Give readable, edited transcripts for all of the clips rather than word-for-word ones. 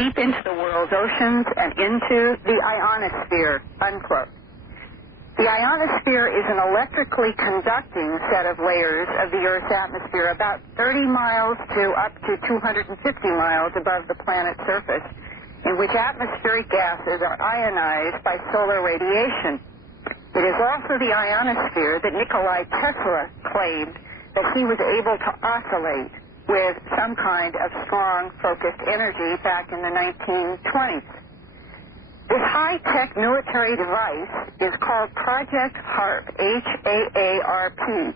deep into the world's oceans and into the ionosphere, unquote. The ionosphere is an electrically conducting set of layers of the Earth's atmosphere about 30 miles to up to 250 miles above the planet's surface, in which atmospheric gases are ionized by solar radiation. It is also the ionosphere that Nikola Tesla claimed that he was able to oscillate with some kind of strong, focused energy back in the 1920s. This high-tech military device is called Project HAARP, H-A-A-R-P,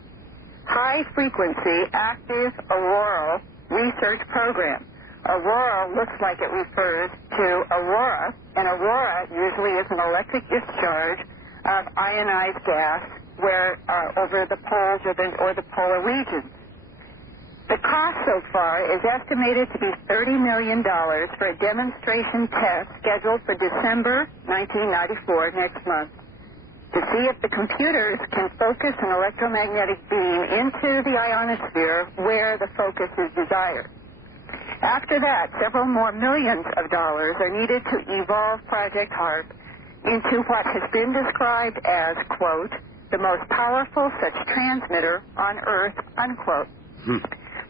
High Frequency Active Auroral Research Program. Aurora looks like it refers to aurora, and aurora usually is an electric discharge of ionized gas over the poles or the polar regions. The cost so far is estimated to be $30 million for a demonstration test scheduled for December 1994, next month, to see if the computers can focus an electromagnetic beam into the ionosphere where the focus is desired. After that, several more millions of dollars are needed to evolve Project HAARP into what has been described as, quote, the most powerful such transmitter on Earth, unquote.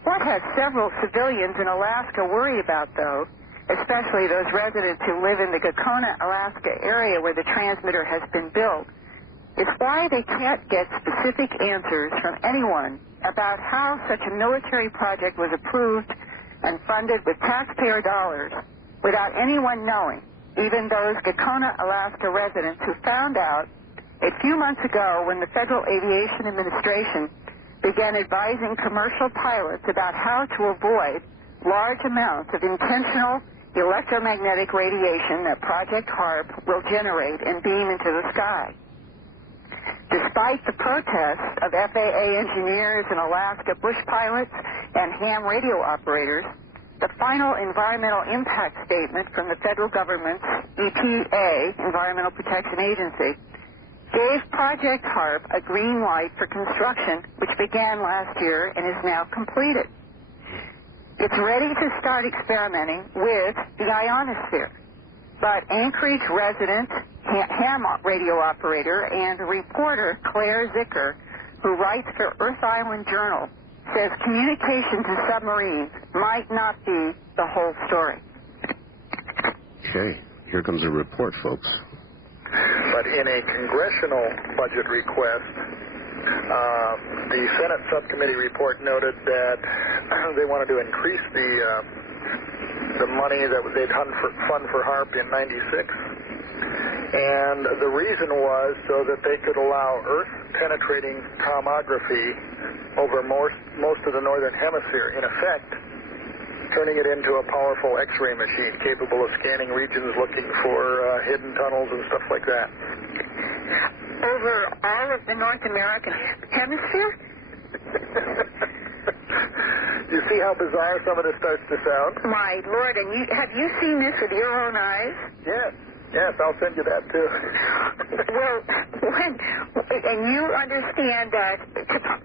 What has several civilians in Alaska worry about, though, especially those residents who live in the Gakona, Alaska area where the transmitter has been built, is why they can't get specific answers from anyone about how such a military project was approved and funded with taxpayer dollars without anyone knowing, even those Gakona, Alaska residents who found out a few months ago when the Federal Aviation Administration began advising commercial pilots about how to avoid large amounts of intentional electromagnetic radiation that Project HAARP will generate and beam into the sky. Despite the protests of FAA engineers and Alaska bush pilots and ham radio operators, the final environmental impact statement from the federal government's EPA, Environmental Protection Agency, gave Project HAARP a green light for construction, which began last year and is now completed. It's ready to start experimenting with the ionosphere. But Anchorage resident, ham radio operator, and reporter Claire Zicker, who writes for Earth Island Journal, says communication to submarines might not be the whole story. Okay, here comes a report, folks. But in a congressional budget request, the Senate subcommittee report noted that they wanted to increase the money that they'd fund for HAARP in '96. And the reason was so that they could allow Earth-penetrating tomography over most of the northern hemisphere, in effect turning it into a powerful X-ray machine capable of scanning regions looking for hidden tunnels and stuff like that. Over all of the North American hemisphere? You see how bizarre some of this starts to sound? My Lord, and have you seen this with your own eyes? Yes, I'll send you that too. Well, and you understand that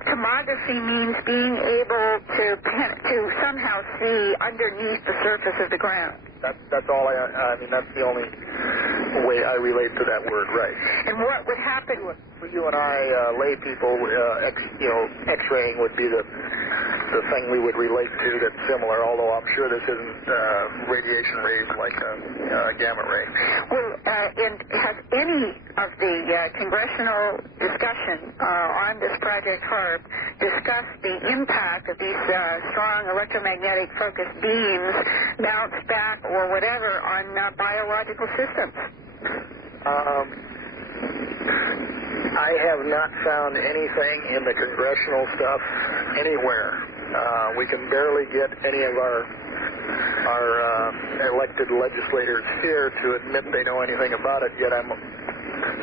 tomography means being able to somehow see underneath the surface of the ground. That's all I mean, that's the only way I relate to that word, right. And what would happen? For you and I, lay people, X-raying would be the thing we would relate to that's similar, although I'm sure this isn't radiation rays like a gamma ray. Well, and has any of the congressional discussion on this Project HAARP discussed the impact of these strong electromagnetic focused beams, bounce back or whatever, on biological systems? I have not found anything in the congressional stuff anywhere. We can barely get any of our elected legislators here to admit they know anything about it, yet I'm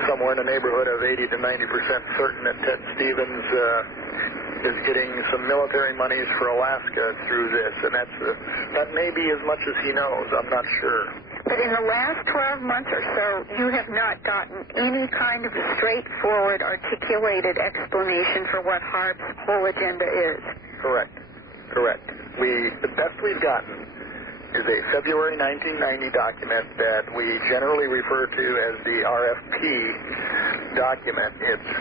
somewhere in the neighborhood of 80 to 90% certain that Ted Stevens is getting some military monies for Alaska through this, and that may be as much as he knows. I'm not sure. But in the last 12 months or so, you have not gotten any kind of a straightforward, articulated explanation for what HAARP's whole agenda is. Correct. The best we've gotten is a February 1990 document that we generally refer to as the RFP document. It's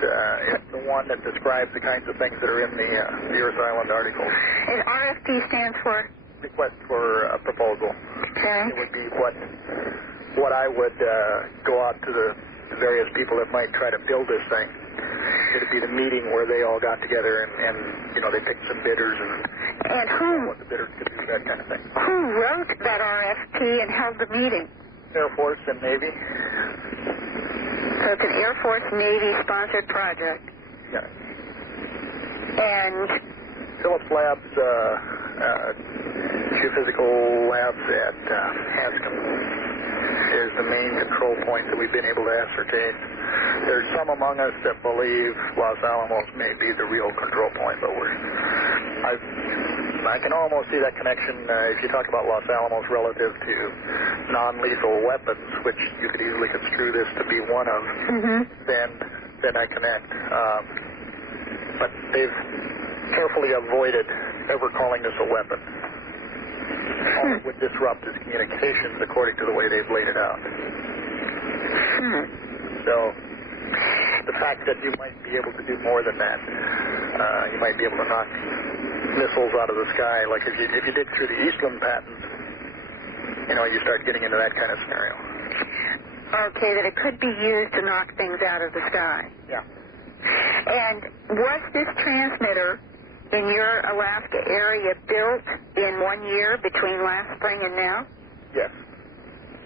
the one that describes the kinds of things that are in the Earth Island article. And RFP stands for? Request for a proposal. Okay. It would be what I would go out to the various people that might try to build this thing. It would be the meeting where they all got together and they picked some bidders and who? What the bidders could do, that kind of thing. Who wrote that RFP and held the meeting? Air Force and Navy. So it's an Air Force Navy sponsored project. Yeah. And Phillips Labs, geophysical labs at Hanscom is the main control point that we've been able to ascertain. There's some among us that believe Los Alamos may be the real control point, but I can almost see that connection if you talk about Los Alamos relative to non-lethal weapons, which you could easily construe this to be one of. Then I connect. But they've carefully avoided ever calling this a weapon. All it would disrupt is communications according to the way they've laid it out. So the fact that you might be able to do more than that, you might be able to knock missiles out of the sky, like if you did through the Eastland patent, you start getting into that kind of scenario. Okay, that it could be used to knock things out of the sky. Yeah. And was this transmitter in your Alaska area built in 1 year between last spring and now? Yes.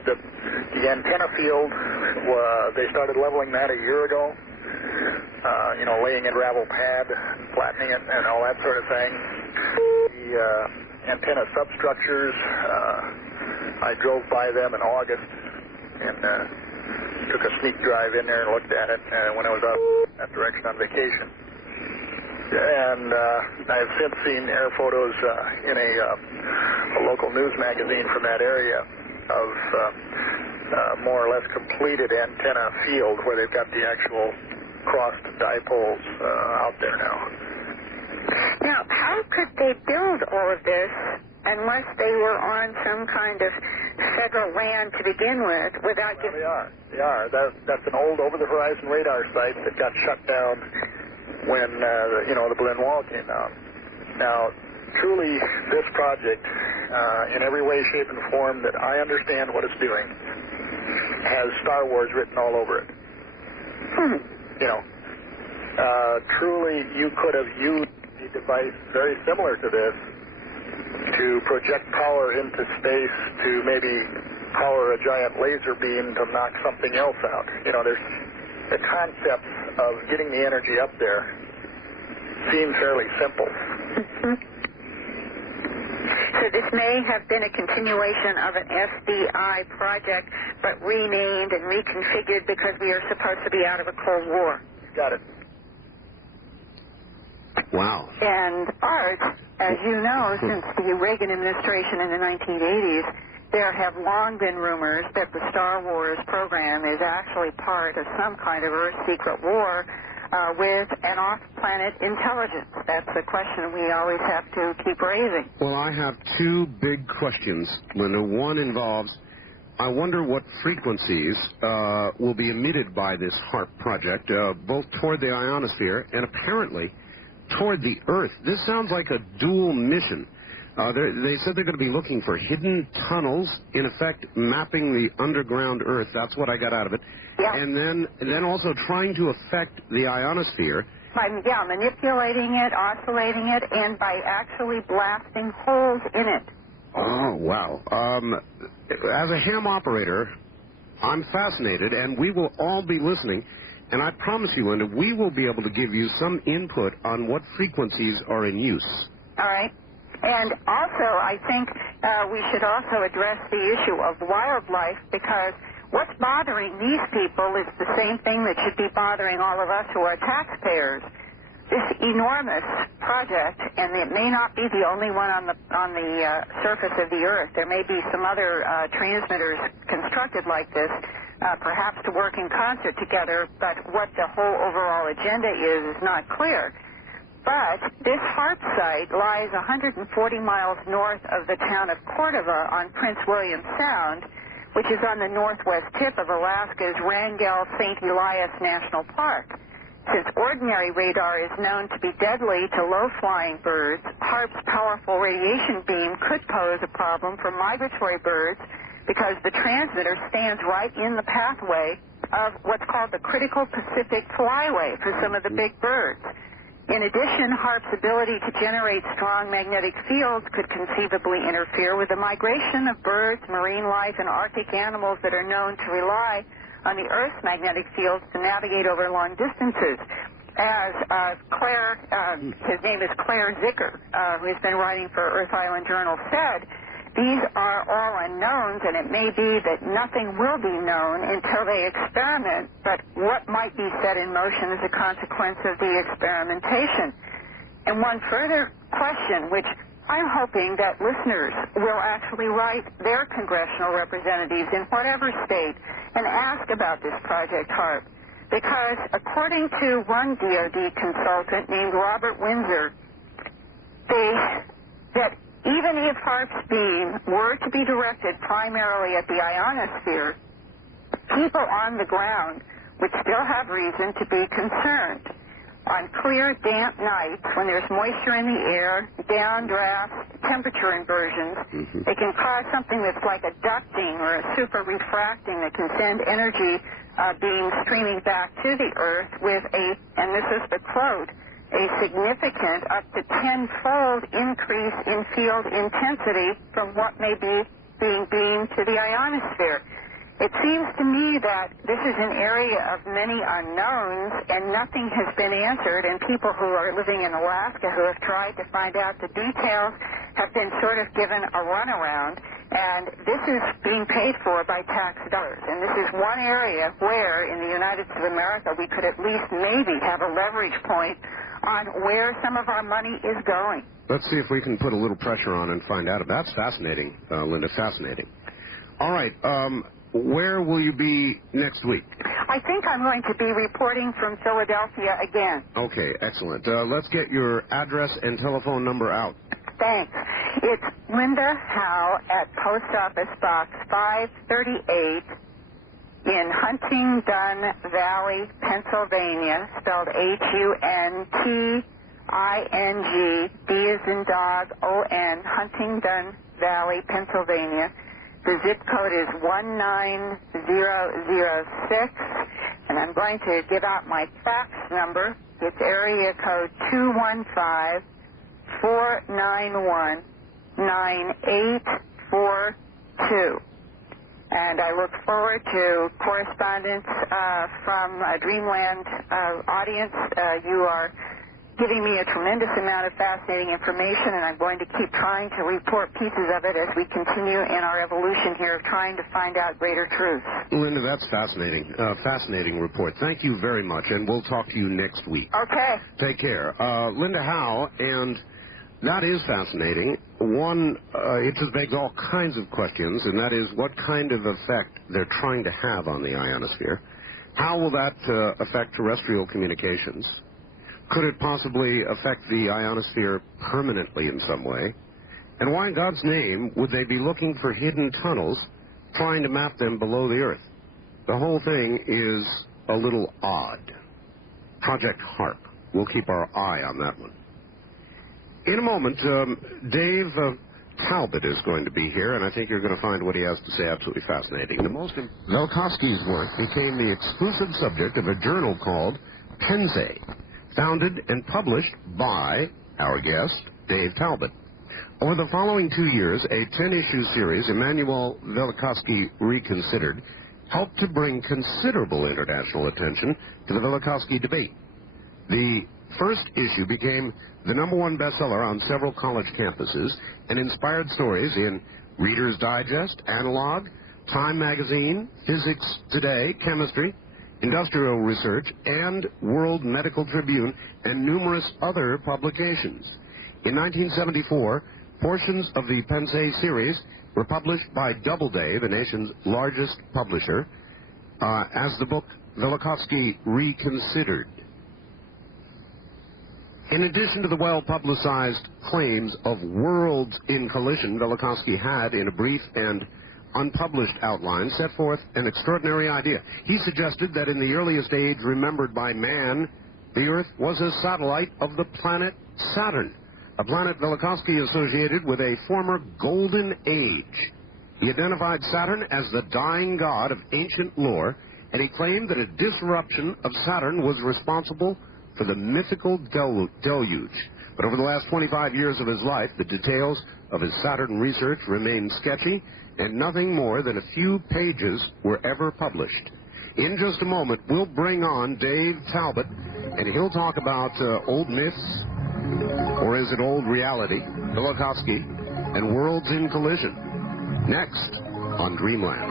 The antenna field, they started leveling that a year ago. Laying a gravel pad, flattening it, and all that sort of thing. The antenna substructures, I drove by them in August and took a sneak drive in there and looked at it when I was out that direction on vacation. And I've since seen air photos in a local news magazine from that area of more or less completed antenna field where they've got the actual crossed dipoles out there now. Now, how could they build all of this unless they were on some kind of federal land to begin with without They are. That's an old over-the-horizon radar site that got shut down when the Berlin Wall came down. Now, truly, this project, in every way, shape, and form that I understand what it's doing, has Star Wars written all over it. Truly, you could have used a device very similar to this to project power into space to maybe power a giant laser beam to knock something else out. There's the concept of getting the energy up there seems fairly simple. So this may have been a continuation of an SDI project, but renamed and reconfigured because we are supposed to be out of a Cold War. Got it. Wow. And Art, as you know, since the Reagan administration in the 1980s, there have long been rumors that the Star Wars program is actually part of some kind of Earth secret war with an off-planet intelligence. That's the question we always have to keep raising. Well, I have two big questions, Linda. One involves, I wonder what frequencies will be emitted by this HARP project, both toward the ionosphere and apparently toward the Earth. This sounds like a dual mission. They said they're going to be looking for hidden tunnels, in effect mapping the underground Earth. That's what I got out of it. Yeah. And then also trying to affect the ionosphere. By manipulating it, oscillating it, and by actually blasting holes in it. Oh, wow. As a ham operator, I'm fascinated, and we will all be listening. And I promise you, Linda, we will be able to give you some input on what frequencies are in use. All right. And also, I think we should also address the issue of wildlife, because what's bothering these people is the same thing that should be bothering all of us who are taxpayers. This enormous project, and it may not be the only one on the surface of the Earth. There may be some other transmitters constructed like this, perhaps to work in concert together, but what the whole overall agenda is not clear. But this harp site lies 140 miles north of the town of Cordova on Prince William Sound, which is on the northwest tip of Alaska's Wrangell-St. Elias National Park. Since ordinary radar is known to be deadly to low-flying birds, HAARP's powerful radiation beam could pose a problem for migratory birds because the transmitter stands right in the pathway of what's called the critical Pacific flyway for some of the big birds. In addition, HAARP's ability to generate strong magnetic fields could conceivably interfere with the migration of birds, marine life, and Arctic animals that are known to rely on the Earth's magnetic fields to navigate over long distances. As his name is Claire Zicker, who has been writing for Earth Island Journal, said, these are all unknowns, and it may be that nothing will be known until they experiment, but what might be set in motion as a consequence of the experimentation. And one further question, which I'm hoping that listeners will actually write their congressional representatives in whatever state and ask about this Project HAARP, because according to one DOD consultant named Robert Windsor, that even if HAARP's beam were to be directed primarily at the ionosphere, people on the ground would still have reason to be concerned. On clear, damp nights, when there's moisture in the air, downdrafts, temperature inversions, it can cause something that's like a ducting or a super refracting that can send energy beams streaming back to the Earth with and this is the quote, a significant up to 10-fold increase in field intensity from what may be being beamed to the ionosphere. It seems to me that this is an area of many unknowns and nothing has been answered, and people who are living in Alaska who have tried to find out the details have been sort of given a runaround, and this is being paid for by tax dollars. And this is one area where in the United States of America we could at least maybe have a leverage point on where some of our money is going. Let's see if we can put a little pressure on and find out. That's fascinating, Linda, fascinating. All right, where will you be next week? I think I'm going to be reporting from Philadelphia again. Okay, excellent. Let's get your address and telephone number out. Thanks. It's Linda Howe at Post Office Box 538 in Huntingdon Valley, Pennsylvania, spelled Hunting, D as in dog, O-N, Huntingdon Valley, Pennsylvania. The zip code is 19006, and I'm going to give out my fax number. It's area code 215-491-9842. And I look forward to correspondence from a Dreamland audience. You are giving me a tremendous amount of fascinating information, and I'm going to keep trying to report pieces of it as we continue in our evolution here of trying to find out greater truths. Linda, that's fascinating. Fascinating report. Thank you very much, and we'll talk to you next week. Okay. Take care. Linda Howe, and that is fascinating. One, it just begs all kinds of questions, and that is what kind of effect they're trying to have on the ionosphere. How will that affect terrestrial communications? Could it possibly affect the ionosphere permanently in some way? And why in God's name would they be looking for hidden tunnels, trying to map them below the Earth? The whole thing is a little odd. Project HAARP. We'll keep our eye on that one. In a moment, Dave Talbot is going to be here, and I think you're going to find what he has to say absolutely fascinating. Velikovsky's work became the exclusive subject of a journal called Pensée, founded and published by our guest, Dave Talbot. Over the following 2 years, a 10-issue series, Immanuel, Velikovsky Reconsidered, helped to bring considerable international attention to the Velikovsky debate. The first issue became the #1 bestseller on several college campuses and inspired stories in Reader's Digest, Analog, Time Magazine, Physics Today, Chemistry, Industrial Research, and World Medical Tribune, and numerous other publications. In 1974, portions of the Pensée series were published by Doubleday, the nation's largest publisher, as the book Velikovsky Reconsidered. In addition to the well-publicized claims of worlds in collision, Velikovsky had, in a brief and unpublished outline, set forth an extraordinary idea. He suggested that in the earliest age remembered by man, the Earth was a satellite of the planet Saturn, a planet Velikovsky associated with a former golden age. He identified Saturn as the dying god of ancient lore, and he claimed that a disruption of Saturn was responsible for the mythical deluge. But over the last 25 years of his life, the details of his Saturn research remained sketchy, and nothing more than a few pages were ever published. In just a moment, we'll bring on Dave Talbot, and he'll talk about old myths, or is it old reality, Velikovsky, and worlds in collision. Next on Dreamland.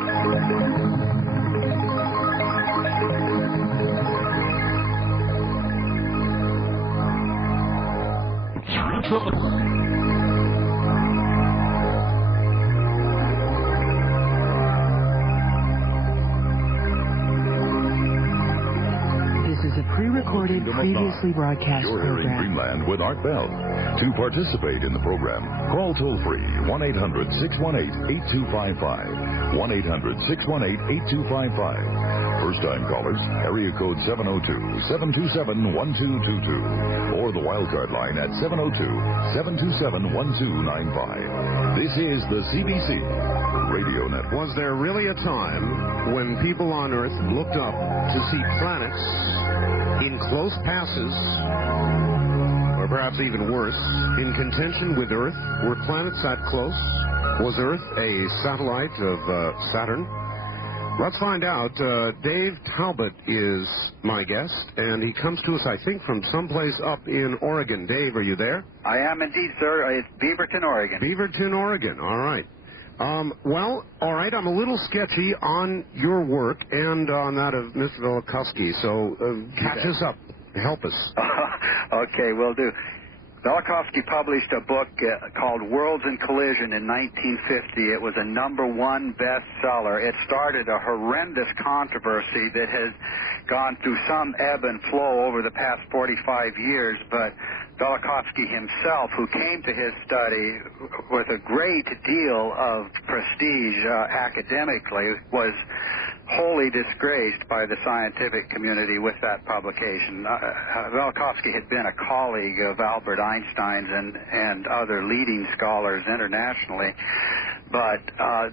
Pre-recorded, previously broadcast You're hearing program. Dreamland with Art Bell. To participate in the program, call toll-free 1-800-618-8255. 1-800-618-8255. First-time callers, area code 702-727-1222. Or the wildcard line at 702-727-1295. This is the CBC Radio Network. Was there really a time when people on Earth looked up to see planets in close passes, or perhaps even worse, in contention with Earth? Were planets that close? Was Earth a satellite of Saturn? Let's find out. Dave Talbot is my guest, and he comes to us, I think, from someplace up in Oregon. Dave, are you there? I am indeed, sir. It's Beaverton, Oregon. Beaverton, Oregon. All right. Well, all right, I'm a little sketchy on your work and on that of Mr. Velikovsky, so catch us up. Help us. Okay, will do. Velikovsky published a book called Worlds in Collision in 1950. It was a #1 bestseller. It started a horrendous controversy that has gone through some ebb and flow over the past 45 years, but Velikovsky himself, who came to his study with a great deal of prestige academically, was wholly disgraced by the scientific community with that publication. Velikovsky had been a colleague of Albert Einstein's and other leading scholars internationally, but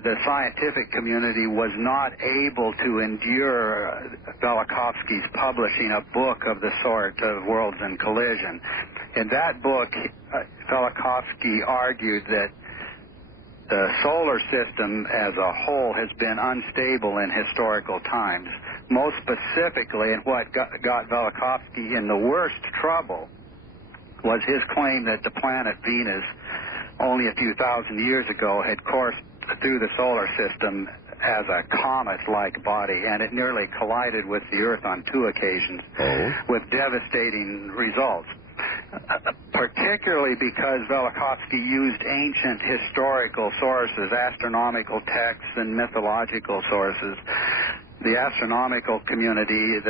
the scientific community was not able to endure Velikovsky's publishing a book of the sort of Worlds in Collision. In that book, Velikovsky argued that the solar system as a whole has been unstable in historical times. Most specifically, and what got Velikovsky in the worst trouble was his claim that the planet Venus, only a few thousand years ago, had coursed through the solar system as a comet-like body, and it nearly collided with the Earth on 2 occasions with devastating results. Particularly because Velikovsky used ancient historical sources, astronomical texts, and mythological sources. The astronomical community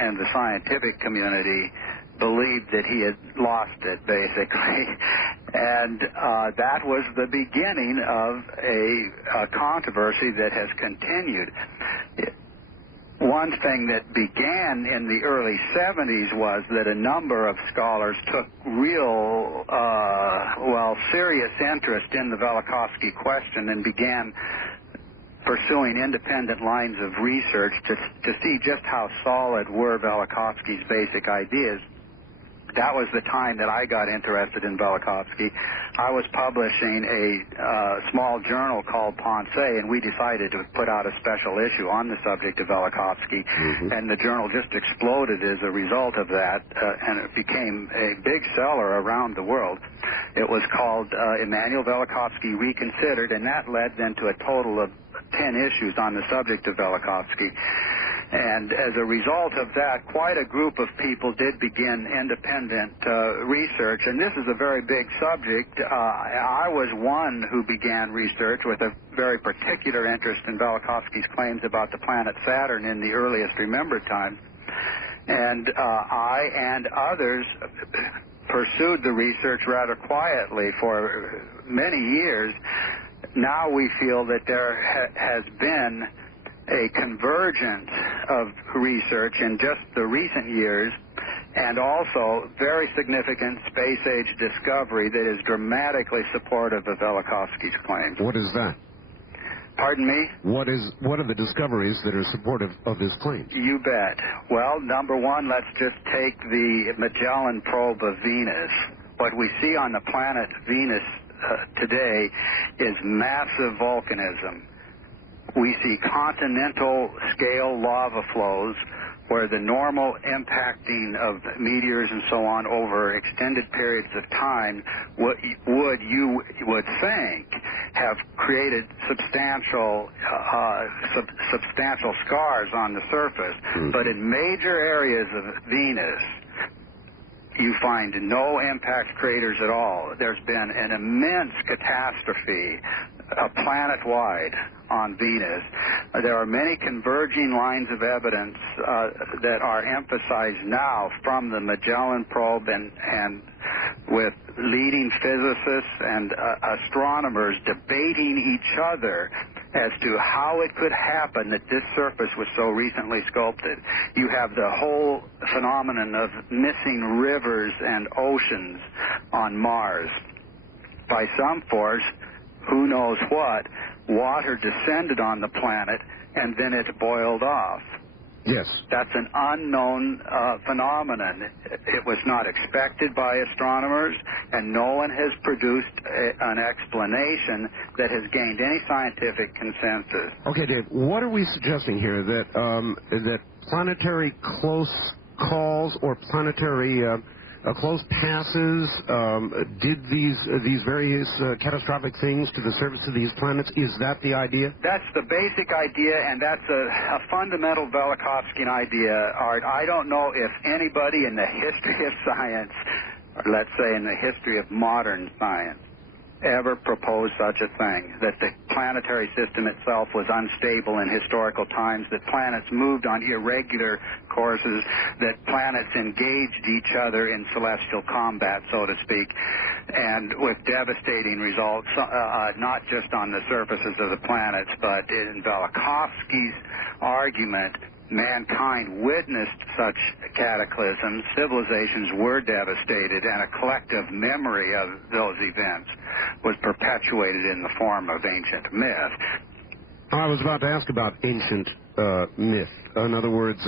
and the scientific community believed that he had lost it, basically. And that was the beginning of a controversy that has continued. One thing that began in the early 70s was that a number of scholars took real, serious interest in the Velikovsky question and began pursuing independent lines of research to see just how solid were Velikovsky's basic ideas. That was the time that I got interested in Velikovsky. I was publishing a small journal called Pensée, and we decided to put out a special issue on the subject of Velikovsky, and the journal just exploded as a result of that, and it became a big seller around the world. It was called Immanuel Velikovsky Reconsidered, and that led then to a total of 10 issues on the subject of Velikovsky. And as a result of that, quite a group of people did begin independent research, and this is a very big subject. I was one who began research with a very particular interest in Velikovsky's claims about the planet Saturn in the earliest remembered times. And I and others pursued the research rather quietly for many years. Now we feel that there has been a convergence of research in just the recent years, and also very significant space-age discovery that is dramatically supportive of Velikovsky's claims. What is that? Pardon me? What are the discoveries that are supportive of his claims? You bet. Well, number one, let's just take the Magellan probe of Venus. What we see on the planet Venus today is massive volcanism. We see continental scale lava flows where the normal impacting of meteors and so on over extended periods of time you would think have created substantial scars on the surface. But in major areas of Venus, you find no impact craters at all. There's been an immense catastrophe planet-wide on Venus. There are many converging lines of evidence that are emphasized now from the Magellan probe and with leading physicists and astronomers debating each other as to how it could happen that this surface was so recently sculpted. You have the whole phenomenon of missing rivers and oceans on Mars. By some force, who knows what, water descended on the planet and then it boiled off. Yes. That's an unknown phenomenon. It was not expected by astronomers, and no one has produced an explanation that has gained any scientific consensus. Okay, Dave, what are we suggesting here? That planetary close calls or planetary close passes did these various catastrophic things to the surface of these planets? Is that the idea? That's the basic idea, and that's a fundamental Velikovskyan idea, Art. I don't know if anybody in the history of science, or let's say in the history of modern science, ever proposed such a thing, that the planetary system itself was unstable in historical times, that planets moved on irregular courses, that planets engaged each other in celestial combat, so to speak, and with devastating results, not just on the surfaces of the planets, but in Velikovsky's argument, mankind witnessed such cataclysms, civilizations were devastated, and a collective memory of those events was perpetuated in the form of ancient myth. I was about to ask about ancient myth. In other words,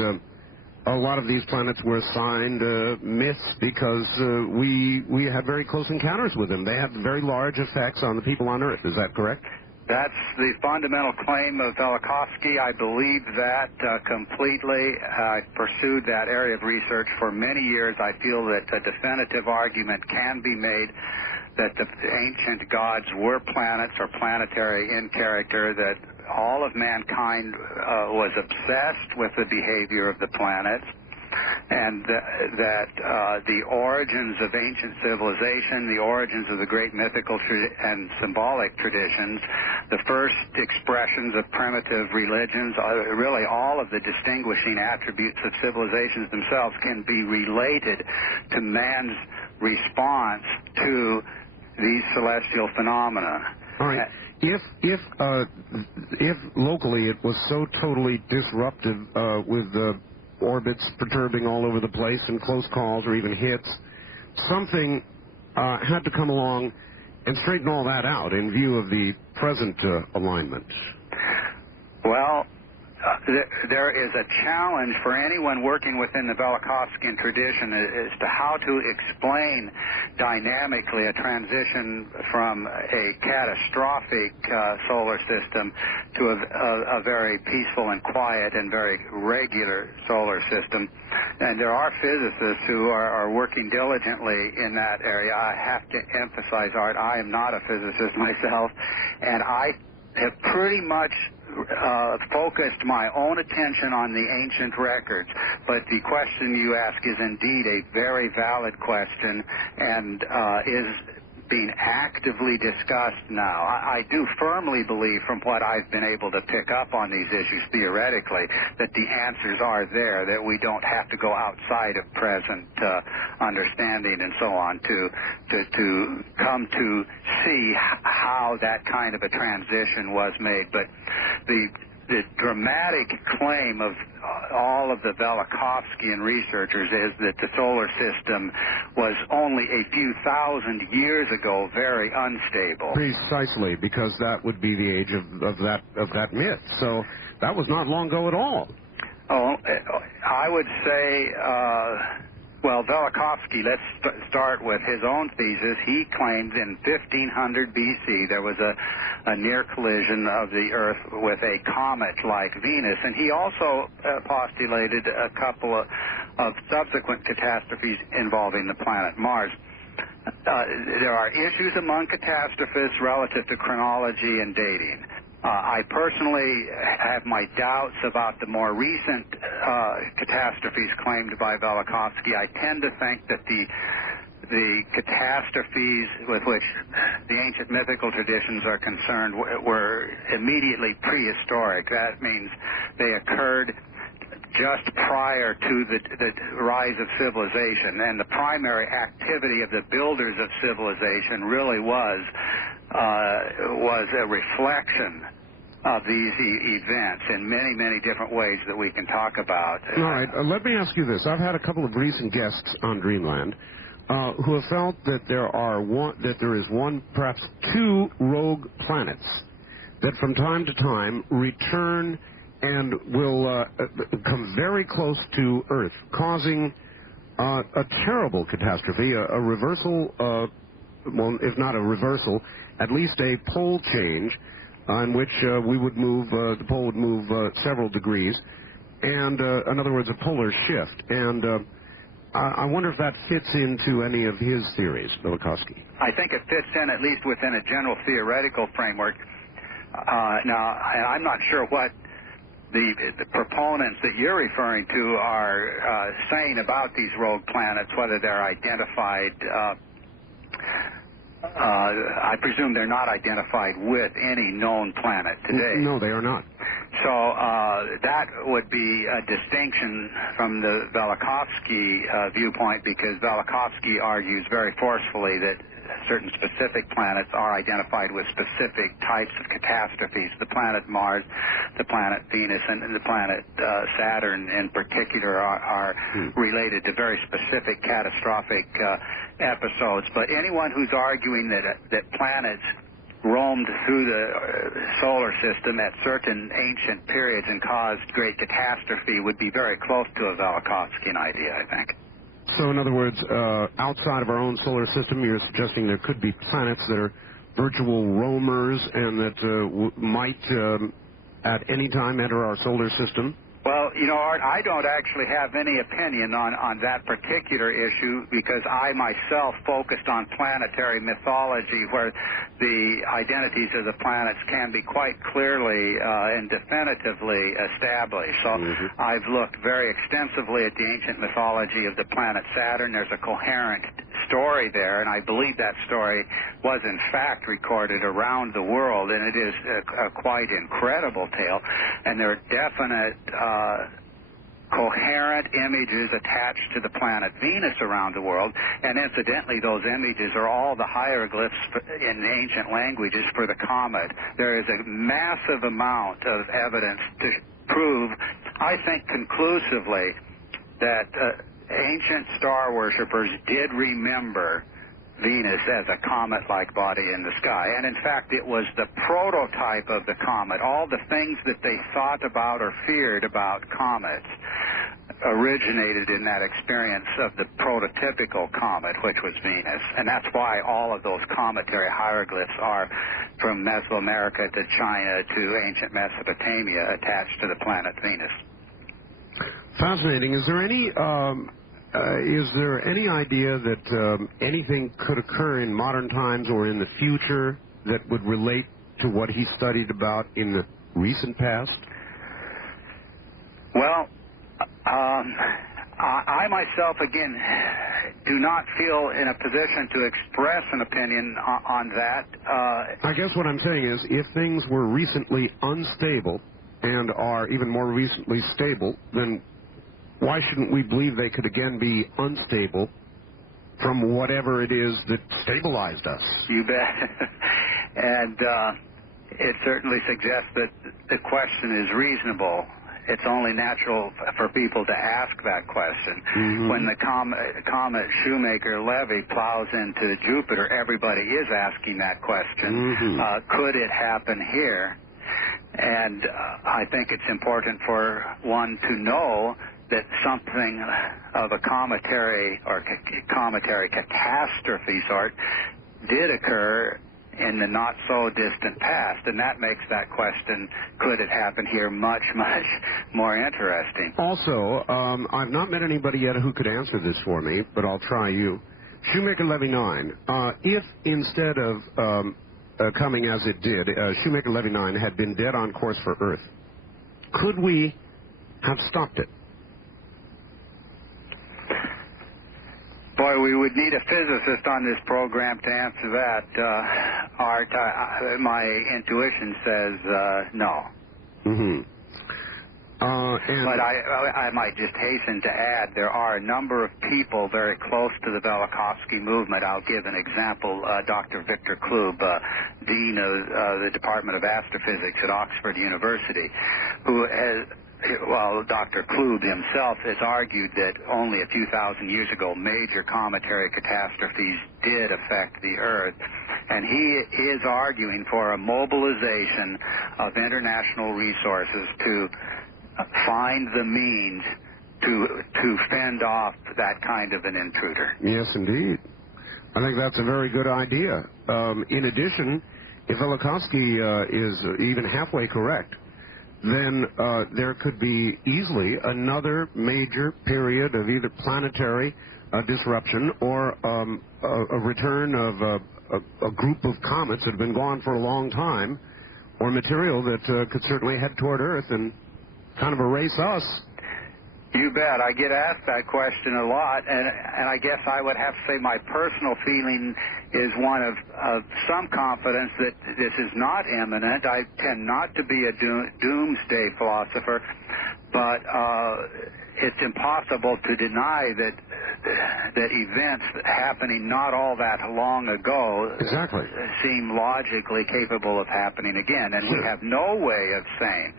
a lot of these planets were assigned myths because we had very close encounters with them. They had very large effects on the people on Earth. Is that correct? That's the fundamental claim of Velikovsky. I believe that completely. I pursued that area of research for many years. I feel that a definitive argument can be made that the ancient gods were planets or planetary in character, that all of mankind was obsessed with the behavior of the planets, and that the origins of ancient civilization, the origins of the great mythical and symbolic traditions, the first expressions of primitive religions, really all of the distinguishing attributes of civilizations themselves can be related to man's response to these celestial phenomena. All right. If locally it was so totally disruptive with the orbits perturbing all over the place and close calls or even hits, something had to come along and straighten all that out in view of the present alignment. Well, there is a challenge for anyone working within the Velikovskyan tradition as to how to explain dynamically a transition from a catastrophic solar system to a very peaceful and quiet and very regular solar system. And there are physicists who are working diligently in that area. I have to emphasize, Art, I am not a physicist myself, and I have pretty much focused my own attention on the ancient records, but the question you ask is indeed a very valid question and is being actively discussed now. I do firmly believe, from what I've been able to pick up on these issues theoretically, that the answers are there, that we don't have to go outside of present understanding and so on to come to see how that kind of a transition was made. But the dramatic claim of all of the Velikovskyan researchers is that the solar system was only a few thousand years ago very unstable. Precisely, because that would be the age of that myth. So that was not long ago at all. Oh, I would say, well, Velikovsky, let's start with his own thesis. He claimed in 1500 BC there was a near collision of the Earth with a comet like Venus, and he also postulated a couple of subsequent catastrophes involving the planet Mars. There are issues among catastrophists relative to chronology and dating. I personally have my doubts about the more recent catastrophes claimed by Velikovsky. I tend to think that the catastrophes with which the ancient mythical traditions are concerned were immediately prehistoric. That means they occurred just prior to the rise of civilization, and the primary activity of the builders of civilization really was a reflection of these events in many, many different ways that we can talk about. All right, let me ask you this. I've had a couple of recent guests on Dreamland who have felt that there is one, perhaps two rogue planets that from time to time return and will come very close to Earth, causing a terrible catastrophe, a reversal, well, if not a reversal, at least a pole change, in which we would move, the pole would move several degrees, and in other words, a polar shift. And I wonder if that fits into any of his theories, Velikovsky. I think it fits in at least within a general theoretical framework. Now, I'm not sure what the proponents that you're referring to are saying about these rogue planets, whether they're identified. I presume they're not identified with any known planet today. No, they are not. So that would be a distinction from the Velikovsky viewpoint, because Velikovsky argues very forcefully that certain specific planets are identified with specific types of catastrophes. The planet Mars, the planet Venus, and the planet Saturn in particular are related to very specific catastrophic episodes. But anyone who's arguing that planets roamed through the solar system at certain ancient periods and caused great catastrophe would be very close to a Velikovskyan idea, I think. So, in other words, outside of our own solar system, you're suggesting there could be planets that are virtual roamers and that might at any time enter our solar system? Well, you know, Art, I don't actually have any opinion on that particular issue, because I myself focused on planetary mythology, where the identities of the planets can be quite clearly and definitively established. So I've looked very extensively at the ancient mythology of the planet Saturn. There's a coherent story there, and I believe that story was in fact recorded around the world, and it is a quite incredible tale, and there are definite coherent images attached to the planet Venus around the world, and incidentally those images are all the hieroglyphs in ancient languages for the comet. There is a massive amount of evidence to prove, I think conclusively, that ancient star worshippers did remember Venus as a comet-like body in the sky. And in fact, it was the prototype of the comet. All the things that they thought about or feared about comets originated in that experience of the prototypical comet, which was Venus. And that's why all of those cometary hieroglyphs are from Mesoamerica to China to ancient Mesopotamia attached to the planet Venus. Fascinating. Is there any idea that anything could occur in modern times or in the future that would relate to what he studied about in the recent past? Well, I myself, again, do not feel in a position to express an opinion on that. I guess what I'm saying is, if things were recently unstable and are even more recently stable, then why shouldn't we believe they could again be unstable from whatever it is that stabilized us? You bet. And it certainly suggests that the question is reasonable. It's only natural for people to ask that question. Mm-hmm. When the comet Shoemaker-Levy plows into Jupiter, everybody is asking that question. Mm-hmm. Could it happen here? And I think it's important for one to know that something of a cometary or cometary catastrophe sort did occur in the not-so-distant past, and that makes that question, could it happen here, much, much more interesting. Also, I've not met anybody yet who could answer this for me, but I'll try you. Shoemaker-Levy 9, if instead of coming as it did, Shoemaker-Levy 9 had been dead on course for Earth, could we have stopped it? Boy, we would need a physicist on this program to answer that. Art, my intuition says no. Mm-hmm. But I might just hasten to add, there are a number of people very close to the Velikovsky movement. I'll give an example. Dr. Victor Klub, Dean of the Department of Astrophysics at Oxford University, who has... Well, Dr. Klub himself has argued that only a few thousand years ago major cometary catastrophes did affect the Earth, and he is arguing for a mobilization of international resources to find the means to fend off that kind of an intruder. Yes, indeed. I think that's a very good idea. In addition, if Velikovsky is even halfway correct, then there could be easily another major period of either planetary disruption or a return of a group of comets that have been gone for a long time, or material that could certainly head toward Earth and kind of erase us. You bet. I get asked that question a lot, and I guess I would have to say my personal feeling is one of some confidence that this is not imminent. I tend not to be a doomsday philosopher, but it's impossible to deny that events happening not all that long ago exactly seem logically capable of happening again, and we have no way of saying.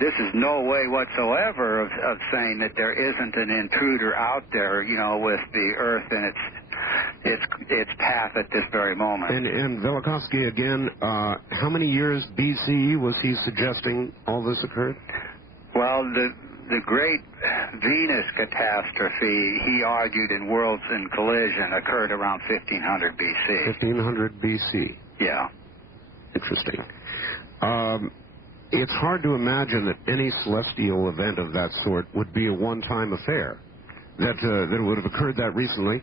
This is no way whatsoever of saying that there isn't an intruder out there, you know, with the Earth in its path at this very moment. And Velikovsky again, how many years BC was he suggesting all this occurred? Well, the great Venus catastrophe, he argued in Worlds in Collision, occurred around 1500 BC. 1500 BC. Yeah. Interesting. It's hard to imagine that any celestial event of that sort would be a one-time affair, that would have occurred that recently,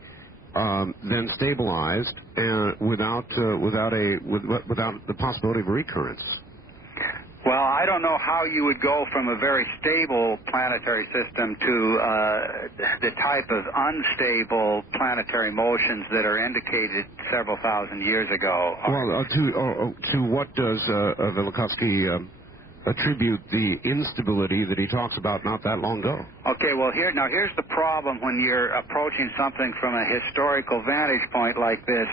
then stabilized, and without the possibility of recurrence. Well, I don't know how you would go from a very stable planetary system to the type of unstable planetary motions that are indicated several thousand years ago. Well, to what does Velikovsky attribute the instability that he talks about not that long ago? Okay, well, here's the problem when you're approaching something from a historical vantage point like this.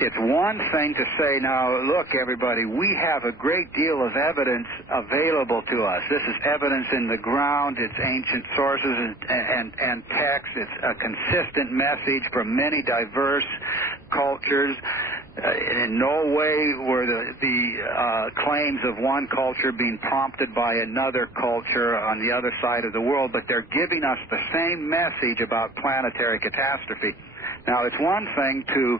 It's one thing to say, now, look, everybody, we have a great deal of evidence available to us. This is evidence in the ground. It's ancient sources and texts. It's a consistent message from many diverse cultures. In no way were the claims of one culture being prompted by another culture on the other side of the world, but they're giving us the same message about planetary catastrophe. Now, it's one thing to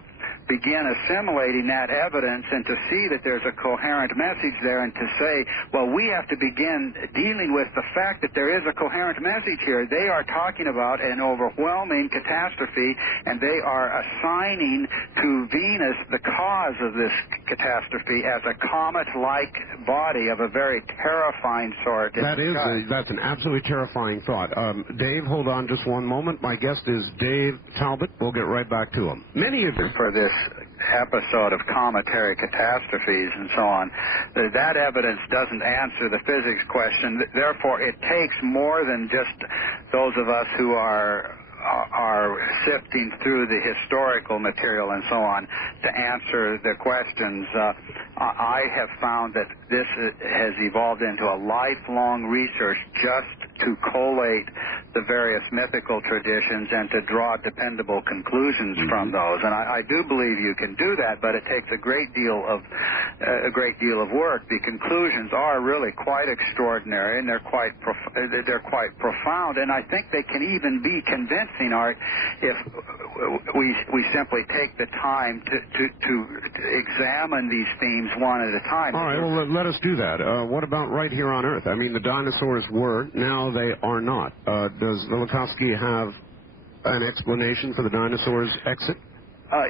begin assimilating that evidence and to see that there's a coherent message there and to say, well, we have to begin dealing with the fact that there is a coherent message here. They are talking about an overwhelming catastrophe, and they are assigning to Venus the cause of this catastrophe as a comet-like body of a very terrifying sort. That's an absolutely terrifying thought. Dave, hold on just one moment. My guest is Dave Talbot. We'll get right back to him. Many of you for this episode of cometary catastrophes and so on, that evidence doesn't answer the physics question. Therefore, it takes more than just those of us who are sifting through the historical material and so on to answer the questions. I have found that this has evolved into a lifelong research just to collate the various mythical traditions and to draw dependable conclusions from those. And I do believe you can do that, but it takes a great deal of work. The conclusions are really quite extraordinary, and they're quite profound, and I think they can even be convincing, Art, if we simply take the time to examine these themes one at a time. All right, well, let us do that. What about right here on Earth? I mean, the dinosaurs were, now they are not. Does Velikovsky have an explanation for the dinosaurs' exit?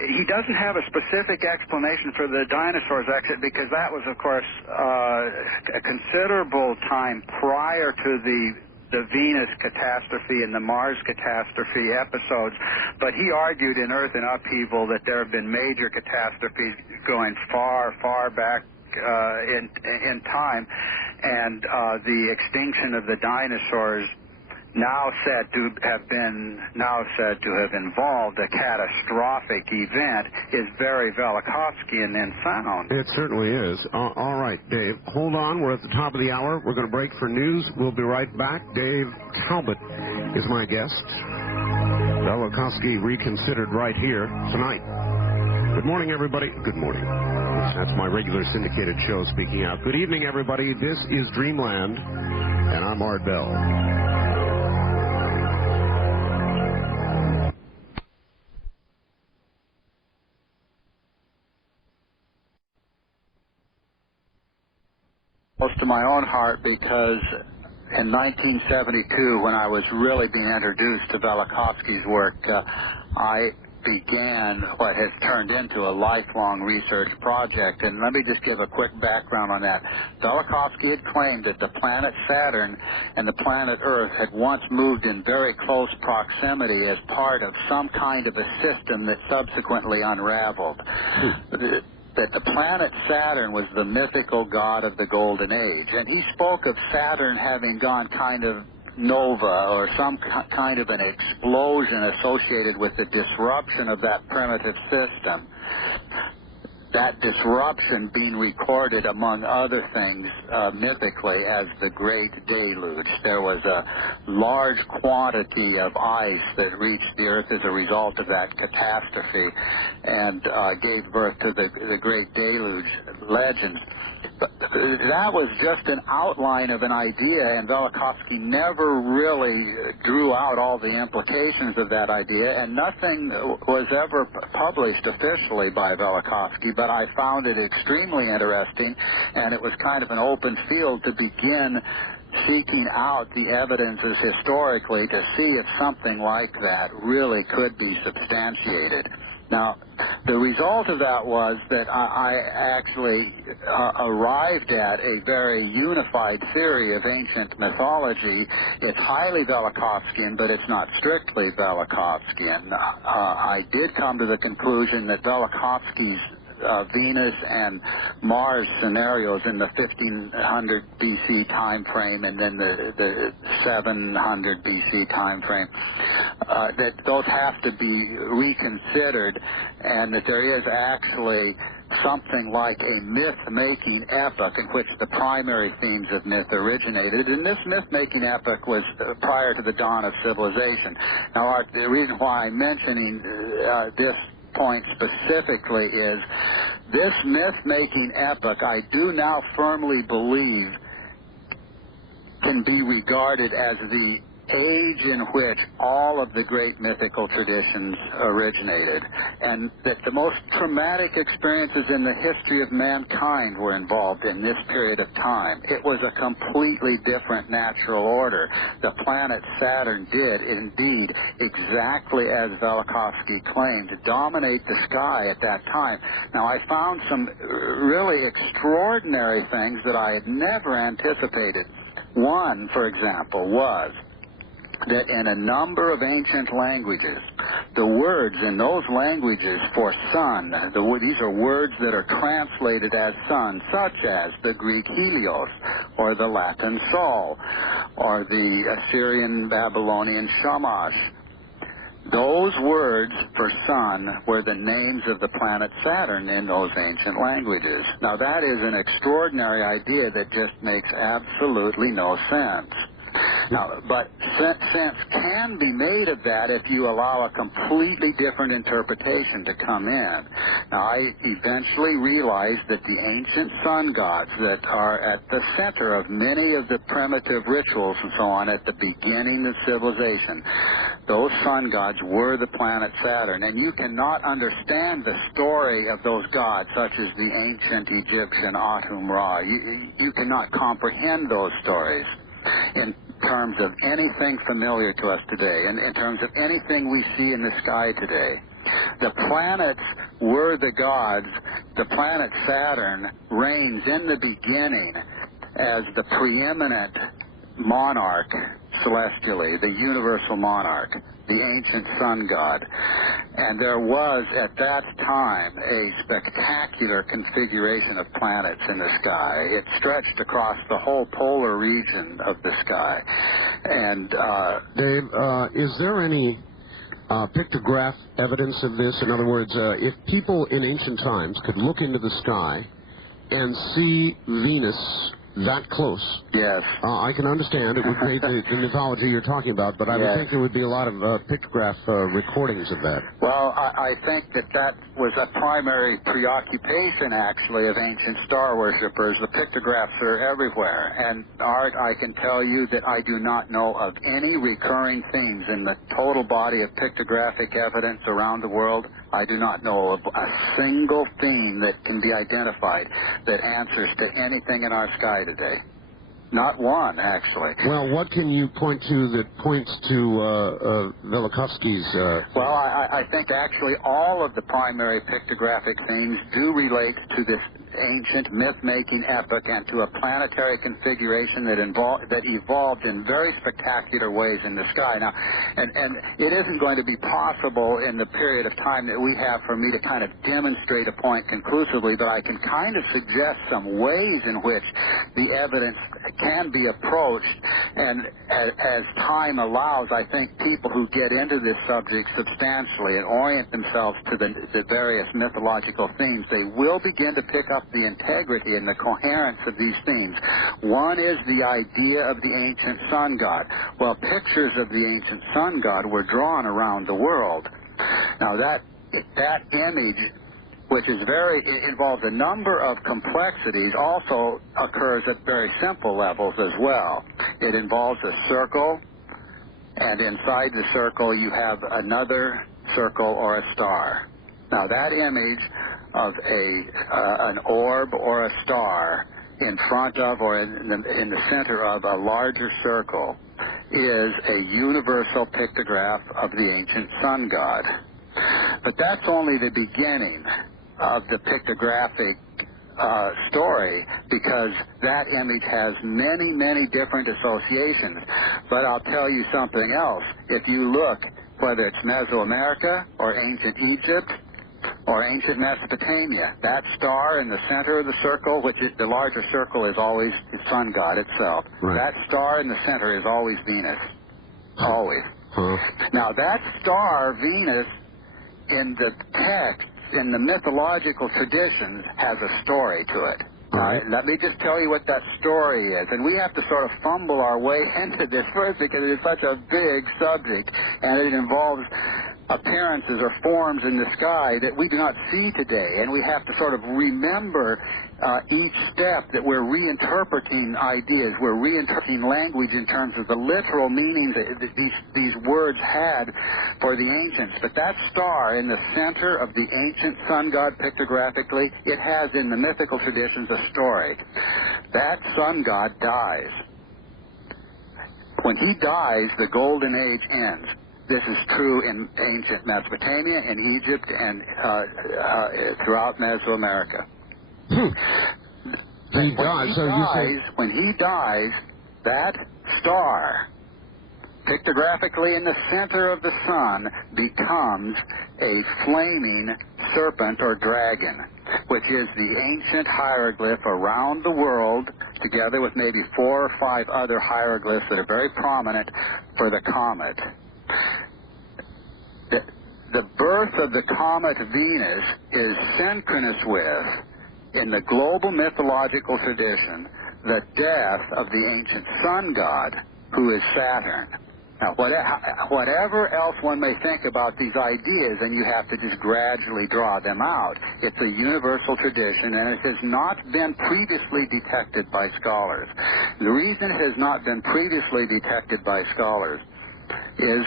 He doesn't have a specific explanation for the dinosaurs' exit because that was, of course, a considerable time prior to the Venus catastrophe and the Mars catastrophe episodes. But he argued in Earth in Upheaval that there have been major catastrophes going far, far back in time, and the extinction of the dinosaurs now said to have involved a catastrophic event is very Velikovskyan in sound. It certainly is. All right, Dave, hold on. We're at the top of the hour. We're going to break for news. We'll be right back. Dave Talbot is my guest. Velikovsky reconsidered right here tonight. Good morning, everybody. Good morning. That's my regular syndicated show speaking out. Good evening, everybody. This is Dreamland, and I'm Art Bell. Close to my own heart because in 1972, when I was really being introduced to Velikovsky's work, I began what has turned into a lifelong research project. And let me just give a quick background on that. Velikovsky had claimed that the planet Saturn and the planet Earth had once moved in very close proximity as part of some kind of a system that subsequently unraveled. That the planet Saturn was the mythical god of the Golden Age. And he spoke of Saturn having gone kind of nova, or some kind of an explosion associated with the disruption of that primitive system. That disruption being recorded, among other things, mythically as the Great Deluge. There was a large quantity of ice that reached the Earth as a result of that catastrophe and gave birth to the Great Deluge legends. But that was just an outline of an idea, and Velikovsky never really drew out all the implications of that idea, and nothing was ever published officially by Velikovsky, but I found it extremely interesting, and it was kind of an open field to begin seeking out the evidences historically to see if something like that really could be substantiated. Now, the result of that was that I actually arrived at a very unified theory of ancient mythology. It's highly Velikovskyan, but it's not strictly Velikovskyan. I did come to the conclusion that Velikovsky's Venus and Mars scenarios in the 1500 BC time frame and then the 700 BC time frame, that those have to be reconsidered, and that there is actually something like a myth-making epoch in which the primary themes of myth originated. And this myth-making epoch was prior to the dawn of civilization. Now, Art, the reason why I'm mentioning this point specifically is this myth-making epoch, I do now firmly believe, can be regarded as the age in which all of the great mythical traditions originated. and that the most traumatic experiences in the history of mankind were involved in this period of time. It was a completely different natural order. The planet Saturn did, indeed, exactly as Velikovsky claimed, dominate the sky at that time. Now, I found some really extraordinary things that I had never anticipated. One, for example, was that in a number of ancient languages, the words in those languages for sun, these are words that are translated as sun, such as the Greek helios, or the Latin sol, or the Assyrian Babylonian shamash. Those words for sun were the names of the planet Saturn in those ancient languages. Now, that is an extraordinary idea that just makes absolutely no sense. Now, but sense can be made of that if you allow a completely different interpretation to come in. Now, I eventually realized that the ancient sun gods that are at the center of many of the primitive rituals and so on at the beginning of civilization, those sun gods were the planet Saturn. And you cannot understand the story of those gods, such as the ancient Egyptian Atum Ra. You cannot comprehend those stories in terms of anything familiar to us today, and in terms of anything we see in the sky today. The planets were the gods. The planet Saturn reigns in the beginning as the preeminent monarch celestially, the universal monarch, the ancient sun god. And there was, at that time, a spectacular configuration of planets in the sky. It stretched across the whole polar region of the sky. And, Dave, is there any pictograph evidence of this? In other words, if people in ancient times could look into the sky and see Venus that close. yes. I can understand it would create the mythology you're talking about, but I would think there would be a lot of pictograph recordings of that. Well, I think that was a primary preoccupation, actually, of ancient star worshippers. The pictographs are everywhere. And, Art, I can tell you that I do not know of any recurring themes in the total body of pictographic evidence around the world. I do not know of a single theme that can be identified that answers to anything in our sky today. Not one, actually. Well, what can you point to that points to Velikovsky's... Well, I think actually all of the primary pictographic themes do relate to this ancient myth-making epoch and to a planetary configuration that evolved in very spectacular ways in the sky. Now, and it isn't going to be possible in the period of time that we have for me to kind of demonstrate a point conclusively, but I can kind of suggest some ways in which the evidence can be approached, and as time allows, I think people who get into this subject substantially and orient themselves to the various mythological themes, they will begin to pick up the integrity and the coherence of these themes. One is the idea of the ancient sun god. Well, pictures of the ancient sun god were drawn around the world. Now, that image, which is it involves a number of complexities, also occurs at very simple levels as well. It involves a circle, and inside the circle you have another circle or a star. Now, that image of an orb or a star in front of or in the center of a larger circle is a universal pictograph of the ancient sun god. But that's only the beginning of the pictographic story, because that image has many, many different associations. But I'll tell you something else. If you look, whether it's Mesoamerica or ancient Egypt or ancient Mesopotamia, that star in the center of the circle, which is the larger circle, is always the sun god itself. Right. That star in the center is always Venus. Always. Huh. Now, that star, Venus, in the text, in the mythological traditions, has a story to it. Right. Let me just tell you what that story is. And we have to sort of fumble our way into this first because it is such a big subject, and it involves appearances or forms in the sky that we do not see today. And we have to sort of remember each step that we're reinterpreting ideas, we're reinterpreting language in terms of the literal meanings that these words had for the ancients. But that star in the center of the ancient sun god pictographically, it has in the mythical traditions a story. That sun god dies. When he dies, the golden age ends. This is true in ancient Mesopotamia, in Egypt, and throughout Mesoamerica. When he dies, that star, pictographically in the center of the sun, becomes a flaming serpent or dragon, which is the ancient hieroglyph around the world, together with maybe 4 or 5 other hieroglyphs that are very prominent for the comet. The birth of the comet Venus is synchronous with, in the global mythological tradition, the death of the ancient sun god, who is Saturn. Now, whatever else one may think about these ideas, and you have to just gradually draw them out, it's a universal tradition, and it has not been previously detected by scholars. The reason it has not been previously detected by scholars is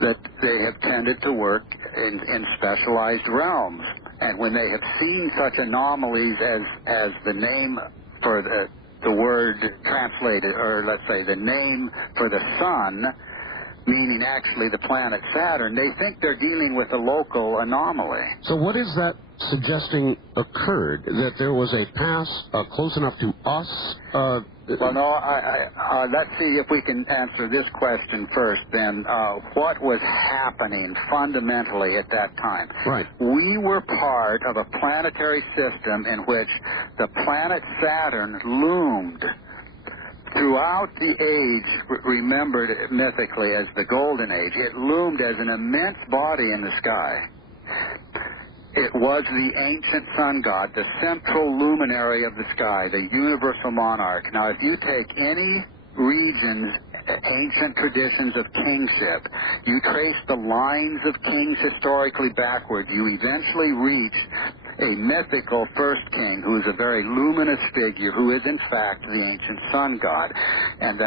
that they have tended to work in specialized realms. And when they have seen such anomalies as the name for the word translated, or let's say the name for the sun, meaning actually the planet Saturn, they think they're dealing with a local anomaly. So what is that suggesting occurred? That there was a pass close enough to us? Well, no, let's see if we can answer this question first, then. What was happening fundamentally at that time? Right. We were part of a planetary system in which the planet Saturn loomed throughout the age, remembered mythically as the Golden Age. It loomed as an immense body in the sky. It was the ancient sun god, the central luminary of the sky, the universal monarch. Now, if you take any region's ancient traditions of kingship, you trace the lines of kings historically backward, you eventually reach a mythical first king who is a very luminous figure, who is in fact the ancient sun god. And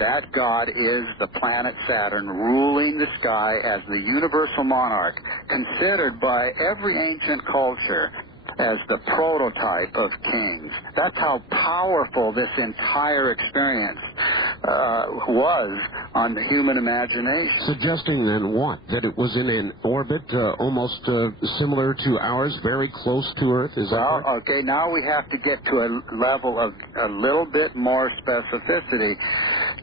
that god is the planet Saturn, ruling the sky as the universal monarch, considered by every ancient culture as the prototype of kings. That's how powerful this entire experience was on the human imagination. Suggesting then what? That it was in an orbit almost similar to ours, very close to Earth? Is that correct? Okay, now we have to get to a level of a little bit more specificity.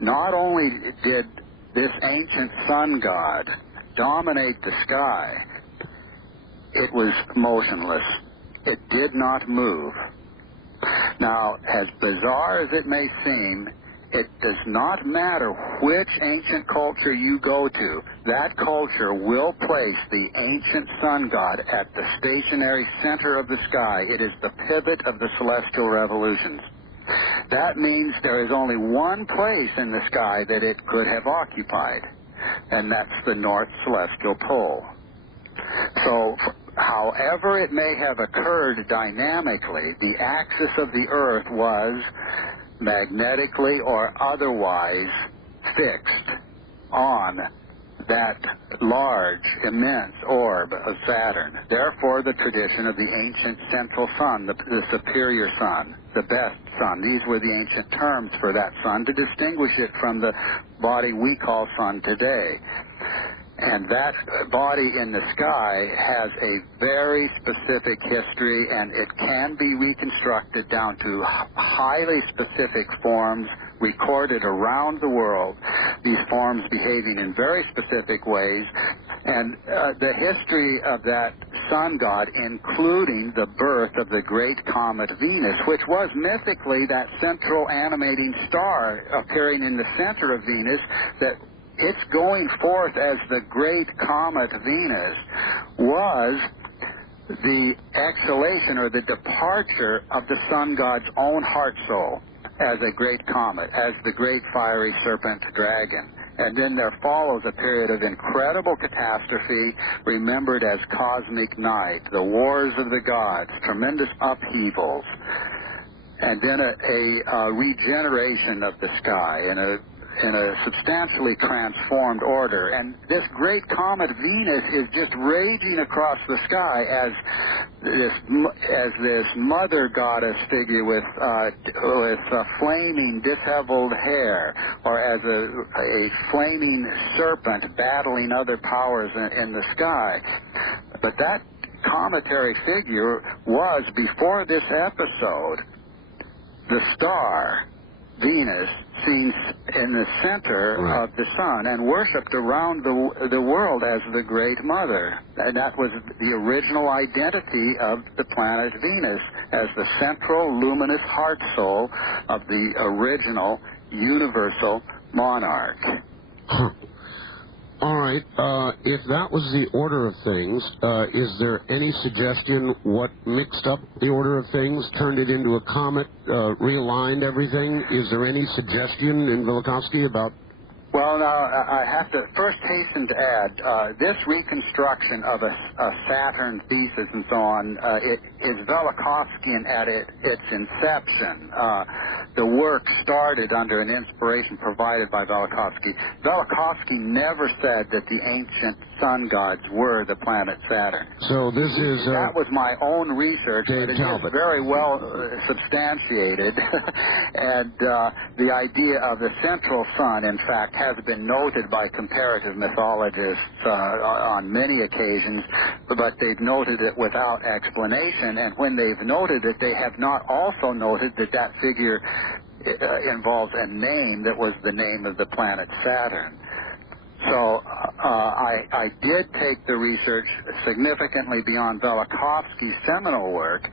Not only did this ancient sun god dominate the sky, it was motionless. It did not move. Now, as bizarre as it may seem, it does not matter which ancient culture you go to, that culture will place the ancient sun god at the stationary center of the sky. It is the pivot of the celestial revolutions. That means there is only one place in the sky that it could have occupied, and that's the North Celestial Pole. So, however it may have occurred dynamically, the axis of the Earth was magnetically or otherwise fixed on that large, immense orb of Saturn. Therefore, the tradition of the ancient central sun, the superior sun, the best sun. These were the ancient terms for that sun to distinguish it from the body we call sun today. And that body in the sky has a very specific history, and it can be reconstructed down to highly specific forms recorded around the world, these forms behaving in very specific ways. And the history of that sun god, including the birth of the great comet Venus, which was mythically that central animating star appearing in the center of Venus, that its going forth as the great comet Venus was the exhalation or the departure of the sun god's own heart soul as a great comet, as the great fiery serpent dragon. And then there follows a period of incredible catastrophe, remembered as cosmic night, the wars of the gods, tremendous upheavals, and then a regeneration of the sky in a substantially transformed order. And this great comet Venus is just raging across the sky as this mother goddess figure with flaming disheveled hair, or as a flaming serpent battling other powers in the sky. But that cometary figure was, before this episode, the star Venus, seen in the center of the sun and worshipped around the world as the Great Mother. And that was the original identity of the planet Venus, as the central luminous heart soul of the original universal monarch. All right. If that was the order of things, is there any suggestion what mixed up the order of things, turned it into a comet, realigned everything? Is there any suggestion in Velikovsky about... Well, now, I have to first hasten to add, this reconstruction of a Saturn thesis and so on is Velikovskyan at its inception. The work started under an inspiration provided by Velikovsky. Velikovsky never said that the ancient sun gods were the planet Saturn. So this is... that was my own research, but it Talbot. is very well substantiated. And the idea of the central sun, in fact, has been noted by comparative mythologists on many occasions, but they've noted it without explanation. And when they've noted it, they have not also noted that that figure involves a name that was the name of the planet Saturn. So I did take the research significantly beyond Velikovsky's seminal work,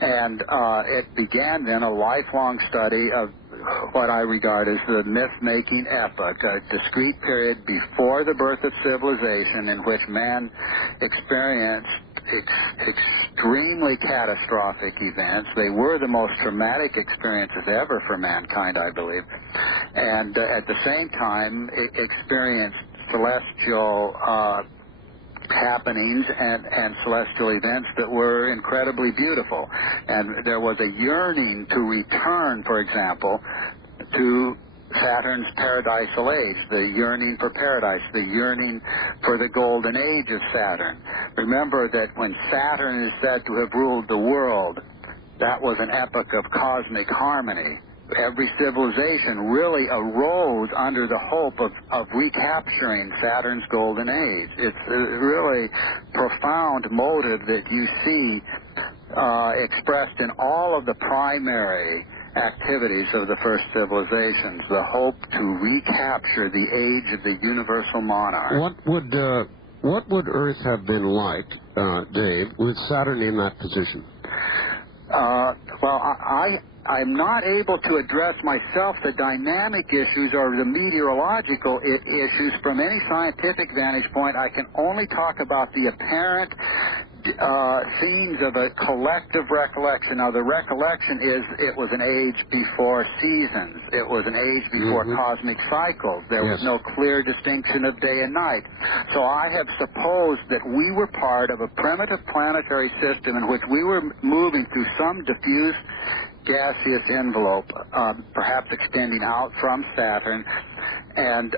and it began then a lifelong study of what I regard as the myth-making epoch, a discrete period before the birth of civilization in which man experienced extremely catastrophic events. They were the most traumatic experiences ever for mankind, I believe, and at the same time experienced celestial happenings and celestial events that were incredibly beautiful. And there was a yearning to return, for example, to Saturn's paradisal age, the yearning for paradise, the yearning for the golden age of Saturn. Remember that when Saturn is said to have ruled the world, that was an epoch of cosmic harmony. Every civilization really arose under the hope of recapturing Saturn's golden age. It's a really profound motive that you see expressed in all of the primary activities of the first civilizations, the hope to recapture the age of the universal monarch. What would Earth have been like, Dave, with Saturn in that position? I'm not able to address myself the dynamic issues or the meteorological issues from any scientific vantage point. I can only talk about the apparent scenes of a collective recollection. Now, the recollection is it was an age before seasons. It was an age before cosmic cycles. There was no clear distinction of day and night. So I have supposed that we were part of a primitive planetary system in which we were moving through some diffuse gaseous envelope, perhaps extending out from Saturn, and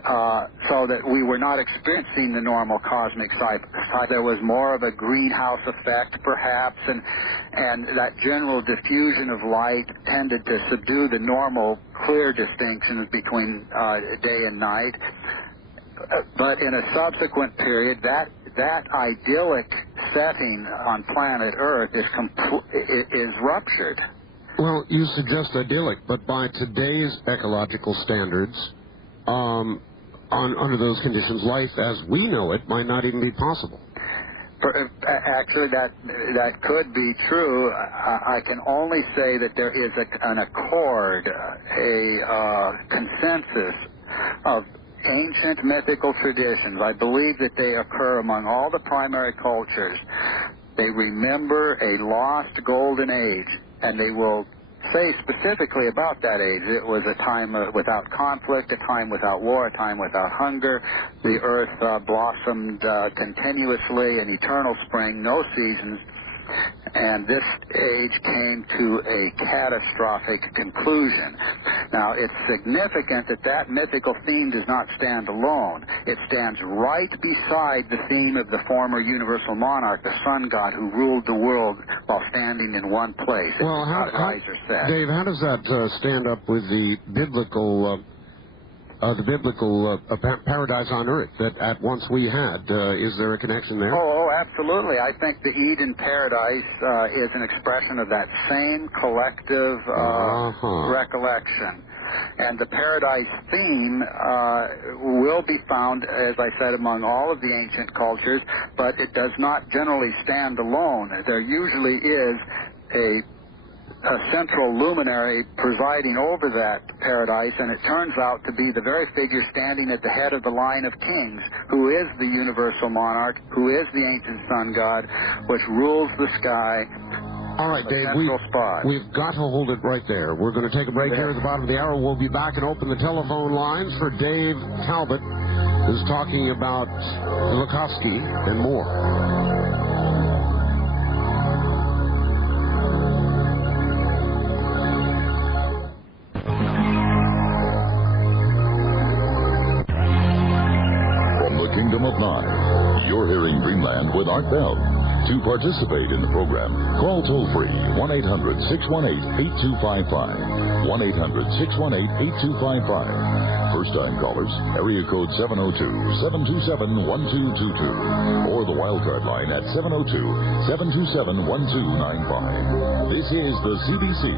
so that we were not experiencing the normal cosmic cycle. There was more of a greenhouse effect, perhaps, and that general diffusion of light tended to subdue the normal clear distinctions between day and night. But in a subsequent period, that idyllic setting on planet Earth is ruptured. Well, you suggest idyllic, but by today's ecological standards, under those conditions, life as we know it might not even be possible. Actually, that could be true. I can only say that there is an accord, a consensus of ancient mythical traditions. I believe that they occur among all the primary cultures. They remember a lost golden age, and they will say specifically about that age. It was a time without conflict, a time without war, a time without hunger. The earth blossomed continuously, an eternal spring, no seasons. And this age came to a catastrophic conclusion. Now, it's significant that that mythical theme does not stand alone. It stands right beside the theme of the former universal monarch, the sun god who ruled the world while standing in one place. Well, Dave, how does that stand up with the biblical paradise on earth that at once we had? Is there a connection there? Oh, absolutely. I think the Eden paradise is an expression of that same collective recollection. And the paradise theme will be found, as I said, among all of the ancient cultures, but it does not generally stand alone. There usually is a central luminary presiding over that paradise, and it turns out to be the very figure standing at the head of the line of kings, who is the universal monarch, who is the ancient sun god, which rules the sky. All right, Dave, we've got to hold it right there. We're going to take a break here at the bottom of the hour. We'll be back and open the telephone lines for Dave Talbot, who's talking about Velikovsky and more. Of Nine. You're hearing Dreamland with Art Bell. To participate in the program, call toll-free 1-800-618-8255. 1-800-618-8255. First-time callers, area code 702-727-1222. Or the wildcard line at 702-727-1295. This is the CBC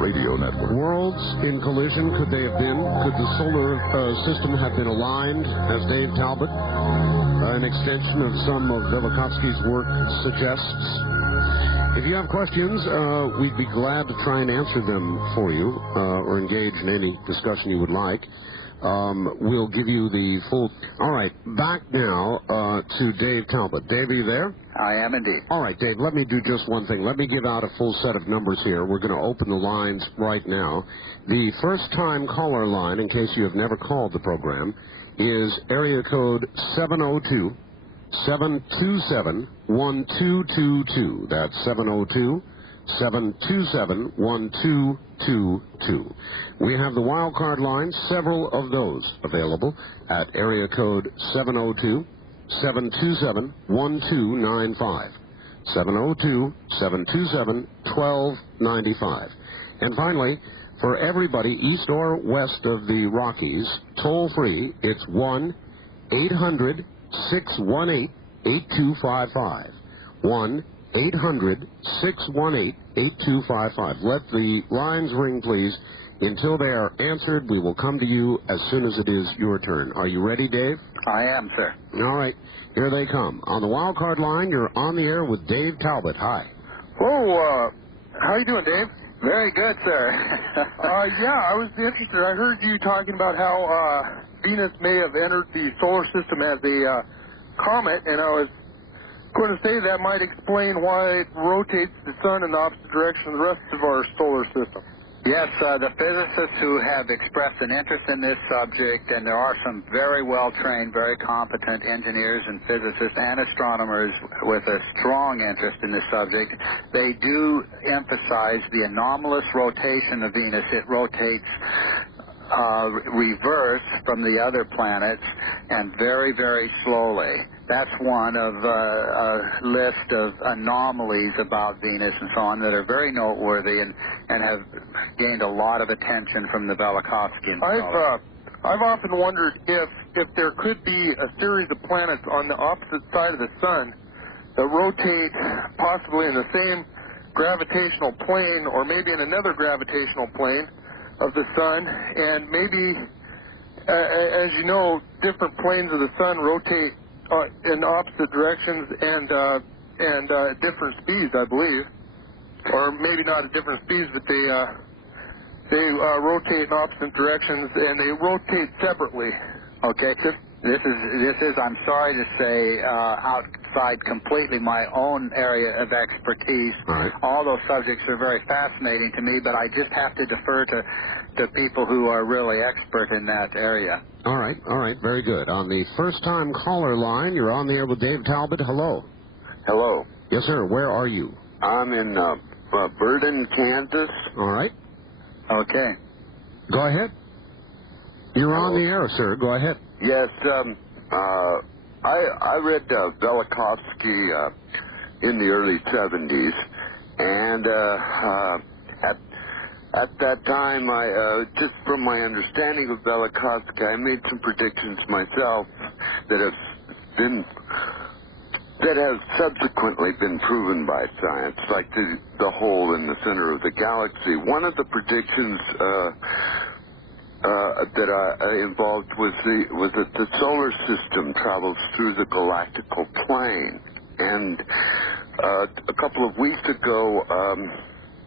Radio Network. Worlds in collision, could they have been? Could the solar system have been aligned, as Dave Talbot, an extension of some of Velikovsky's work, suggests? If you have questions, we'd be glad to try and answer them for you, or engage in any discussion you would like. We'll give you the full... All right, back now to Dave Talbot. Dave, are you there? I am indeed. All right, Dave, let me do just one thing. Let me give out a full set of numbers here. We're going to open the lines right now. The first-time caller line, in case you have never called the program, is area code 702-727-1222. That's 702-727-1222. We have the wild card line, several of those available at area code 702-727-1295. 702-727-1295. And finally, for everybody east or west of the Rockies, toll-free, it's 1-800-618-8255. 1-800-618-8255. Let the lines ring, please. Until they are answered, we will come to you as soon as it is your turn. Are you ready, Dave? I am, sir. All right. Here they come. On the wild card line, you're on the air with Dave Talbot. Hi. Whoa, how you doing, Dave? Very good, sir. Yeah, I was interested. I heard you talking about how Venus may have entered the solar system as a comet, and I was going to say that might explain why it rotates the sun in the opposite direction of the rest of our solar system. Yes, the physicists who have expressed an interest in this subject, and there are some very well-trained, very competent engineers and physicists and astronomers with a strong interest in this subject, they do emphasize the anomalous rotation of Venus. It rotates reverse from the other planets and very, very slowly. That's one of a list of anomalies about Venus and so on that are very noteworthy and have gained a lot of attention from the Velikovsky. I've often wondered if there could be a series of planets on the opposite side of the sun that rotate possibly in the same gravitational plane or maybe in another gravitational plane of the sun, and maybe, as you know, different planes of the sun rotate in opposite directions and at different speeds, I believe, or maybe not at different speeds, but they rotate in opposite directions and they rotate separately. Okay. This is I'm sorry to say, out outside completely my own area of expertise. All those subjects are very fascinating to me, but I just have to defer to people who are really expert in that area. All right, very good. On the first-time caller line, you're on the air with Dave Talbot. Hello. Hello. Yes, sir. Where are you? I'm in Burden, Kansas. All right. Okay. Go ahead. You're on the air, sir. Go ahead. Yes. I read Velikovsky in the early 70s, and at that time, just from my understanding of Velikovsky, I made some predictions myself that have subsequently been proven by science, like the hole in the center of the galaxy. One of the predictions that I involved was that the solar system travels through the galactical plane. And a couple of weeks ago,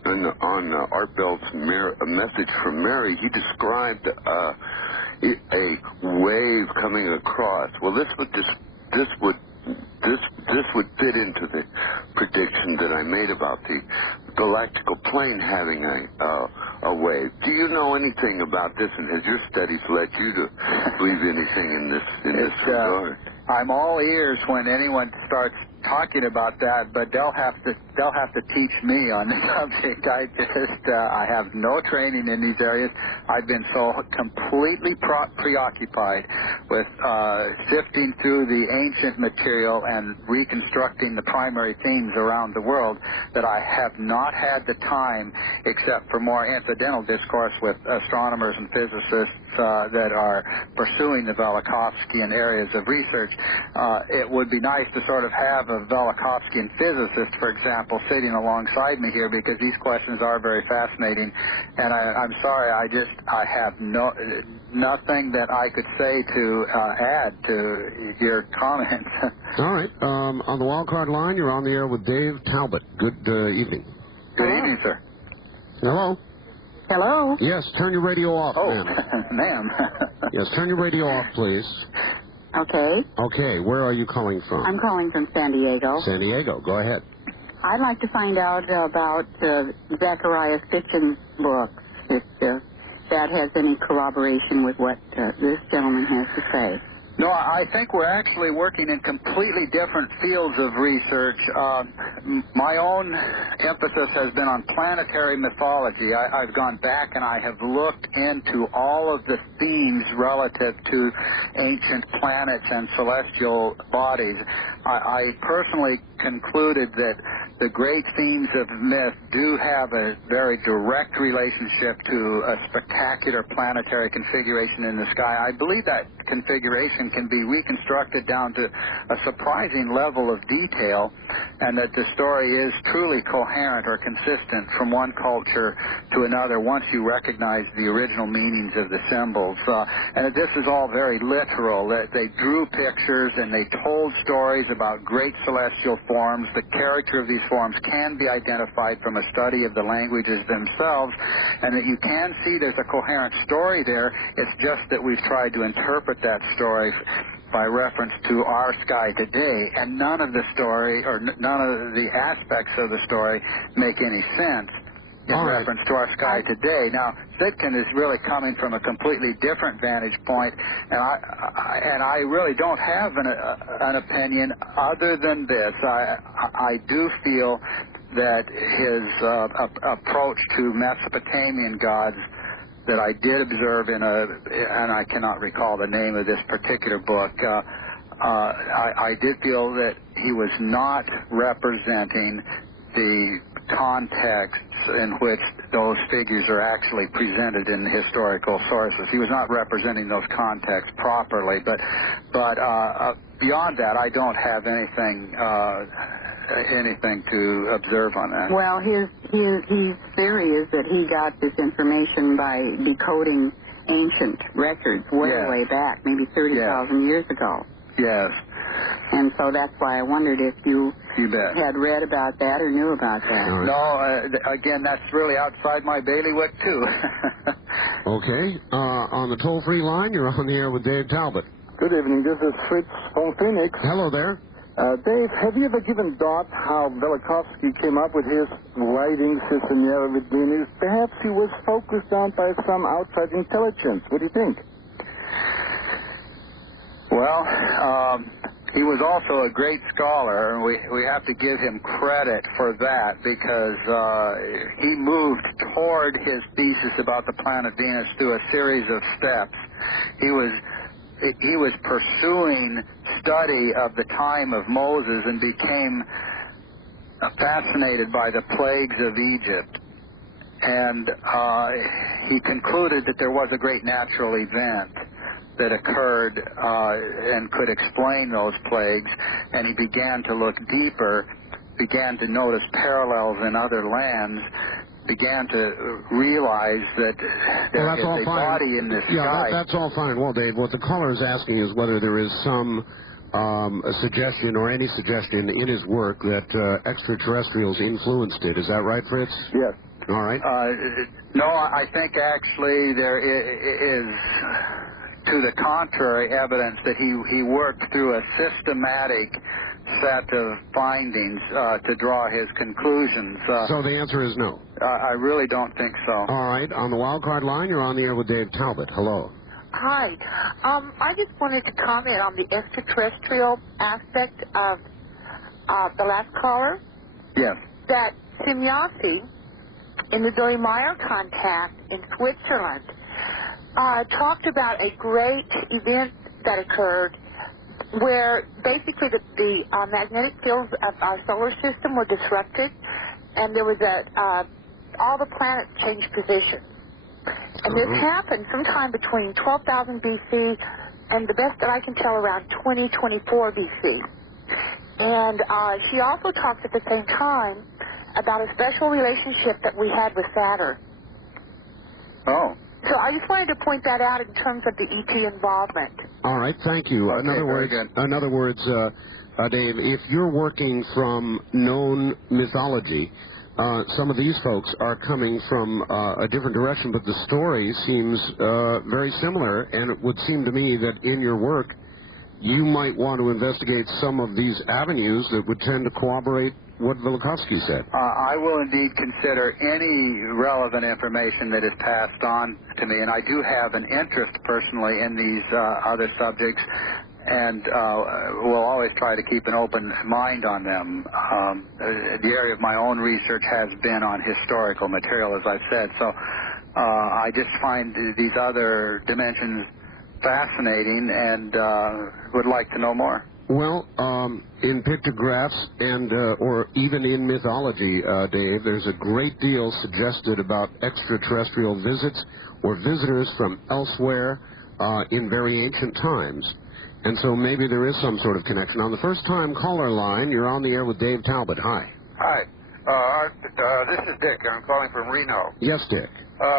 on Art Bell's A Message from Mary, he described a wave coming across. Well, this would fit into the prediction that I made about the galactical plane having a wave. Do you know anything about this, and has your studies led you to believe anything in this regard? I'm all ears when anyone starts talking about that, but they'll have to teach me on the subject. I have no training in these areas. I've been so completely preoccupied with sifting through the ancient material and reconstructing the primary themes around the world that I have not had the time, except for more incidental discourse with astronomers and physicists that are pursuing the Velikovskyan areas of research. It would be nice to sort of have a Velikovskyan physicist, for example, sitting alongside me here, because these questions are very fascinating. And I'm sorry, I have nothing that I could say to add to your comments. All right. On the wild card line, you're on the air with Dave Talbot. Good evening. Good evening, sir. Hello. Hello? Yes, turn your radio off, ma'am. Ma'am. Yes, turn your radio off, please. Okay. Okay, where are you calling from? I'm calling from San Diego. San Diego, go ahead. I'd like to find out about Zechariah Sitchin's books, if that has any corroboration with what this gentleman has to say. No, I think we're actually working in completely different fields of research. My own emphasis has been on planetary mythology. I've gone back and I have looked into all of the themes relative to ancient planets and celestial bodies. I personally concluded that the great themes of myth do have a very direct relationship to a spectacular planetary configuration in the sky. I believe that configuration can be reconstructed down to a surprising level of detail, and that the story is truly coherent or consistent from one culture to another once you recognize the original meanings of the symbols. And this is all very literal. They drew pictures and they told stories about great celestial forms. The character of these forms can be identified from a study of the languages themselves, and that you can see there's a coherent story there. It's just that we've tried to interpret that story by reference to our sky today, and none of the story or none of the aspects of the story make any sense in reference to our sky today. Now, Sitchin is really coming from a completely different vantage point, and I really don't have an opinion other than this. I do feel that his approach to Mesopotamian gods that I did observe and I cannot recall the name of this particular book, I did feel that he was not representing the contexts in which those figures are actually presented in historical sources. He was not representing those contexts properly, but beyond that, I don't have anything to observe on that. Well, his theory is that he got this information by decoding ancient records way back, maybe 30,000 years ago. Yes. And so that's why I wondered if you had read about that or knew about that. No, again, that's really outside my bailiwick, too. Okay. On the toll-free line, you're on the air with Dave Talbot. Good evening. This is Fritz from Phoenix. Hello there. Dave, have you ever given thought how Velikovsky came up with his lighting system here with Venus? Perhaps he was focused on by some outside intelligence. What do you think? Well, he was also a great scholar, and we have to give him credit for that because he moved toward his thesis about the planet Venus through a series of steps. He was pursuing study of the time of Moses and became fascinated by the plagues of Egypt. And he concluded that there was a great natural event that occurred and could explain those plagues, and he began to look deeper, began to notice parallels in other lands, began to realize that there is a body in the sky. That's all fine and well, Dave. What the caller is asking is whether there is some a suggestion or any suggestion in his work that extraterrestrials influenced it. Is that right, Fritz? Yes. All right. No, I think actually there is, to the contrary, evidence that he worked through a systematic set of findings to draw his conclusions. So the answer is no. I really don't think so. All right. On the wild card line, you're on the air with Dave Talbot. Hello. Hi. I just wanted to comment on the extraterrestrial aspect of the last caller. Yes. That Semyasi, in the Billy Meyer contact in Switzerland, talked about a great event that occurred where basically the magnetic fields of our solar system were disrupted, and there was all the planets changed position. And this happened sometime between 12,000 BC and the best that I can tell around 2024 BC. And she also talks at the same time about a special relationship that we had with Saturn. Oh. So I just wanted to point that out in terms of the ET involvement. All right, thank you. Okay, in other words, Dave, if you're working from known mythology, some of these folks are coming from a different direction, but the story seems very similar, and it would seem to me that in your work, you might want to investigate some of these avenues that would tend to corroborate what Velikovsky said. I will indeed consider any relevant information that is passed on to me, and I do have an interest personally in these other subjects, and will always try to keep an open mind on them. The area of my own research has been on historical material, as I've said, so I just find these other dimensions fascinating and would like to know more. Well, in pictographs and or even in mythology, Dave, there's a great deal suggested about extraterrestrial visits or visitors from elsewhere in very ancient times. And so maybe there is some sort of connection. On the first-time caller line, you're on the air with Dave Talbot. Hi. Hi. This is Dick. I'm calling from Reno. Yes, Dick.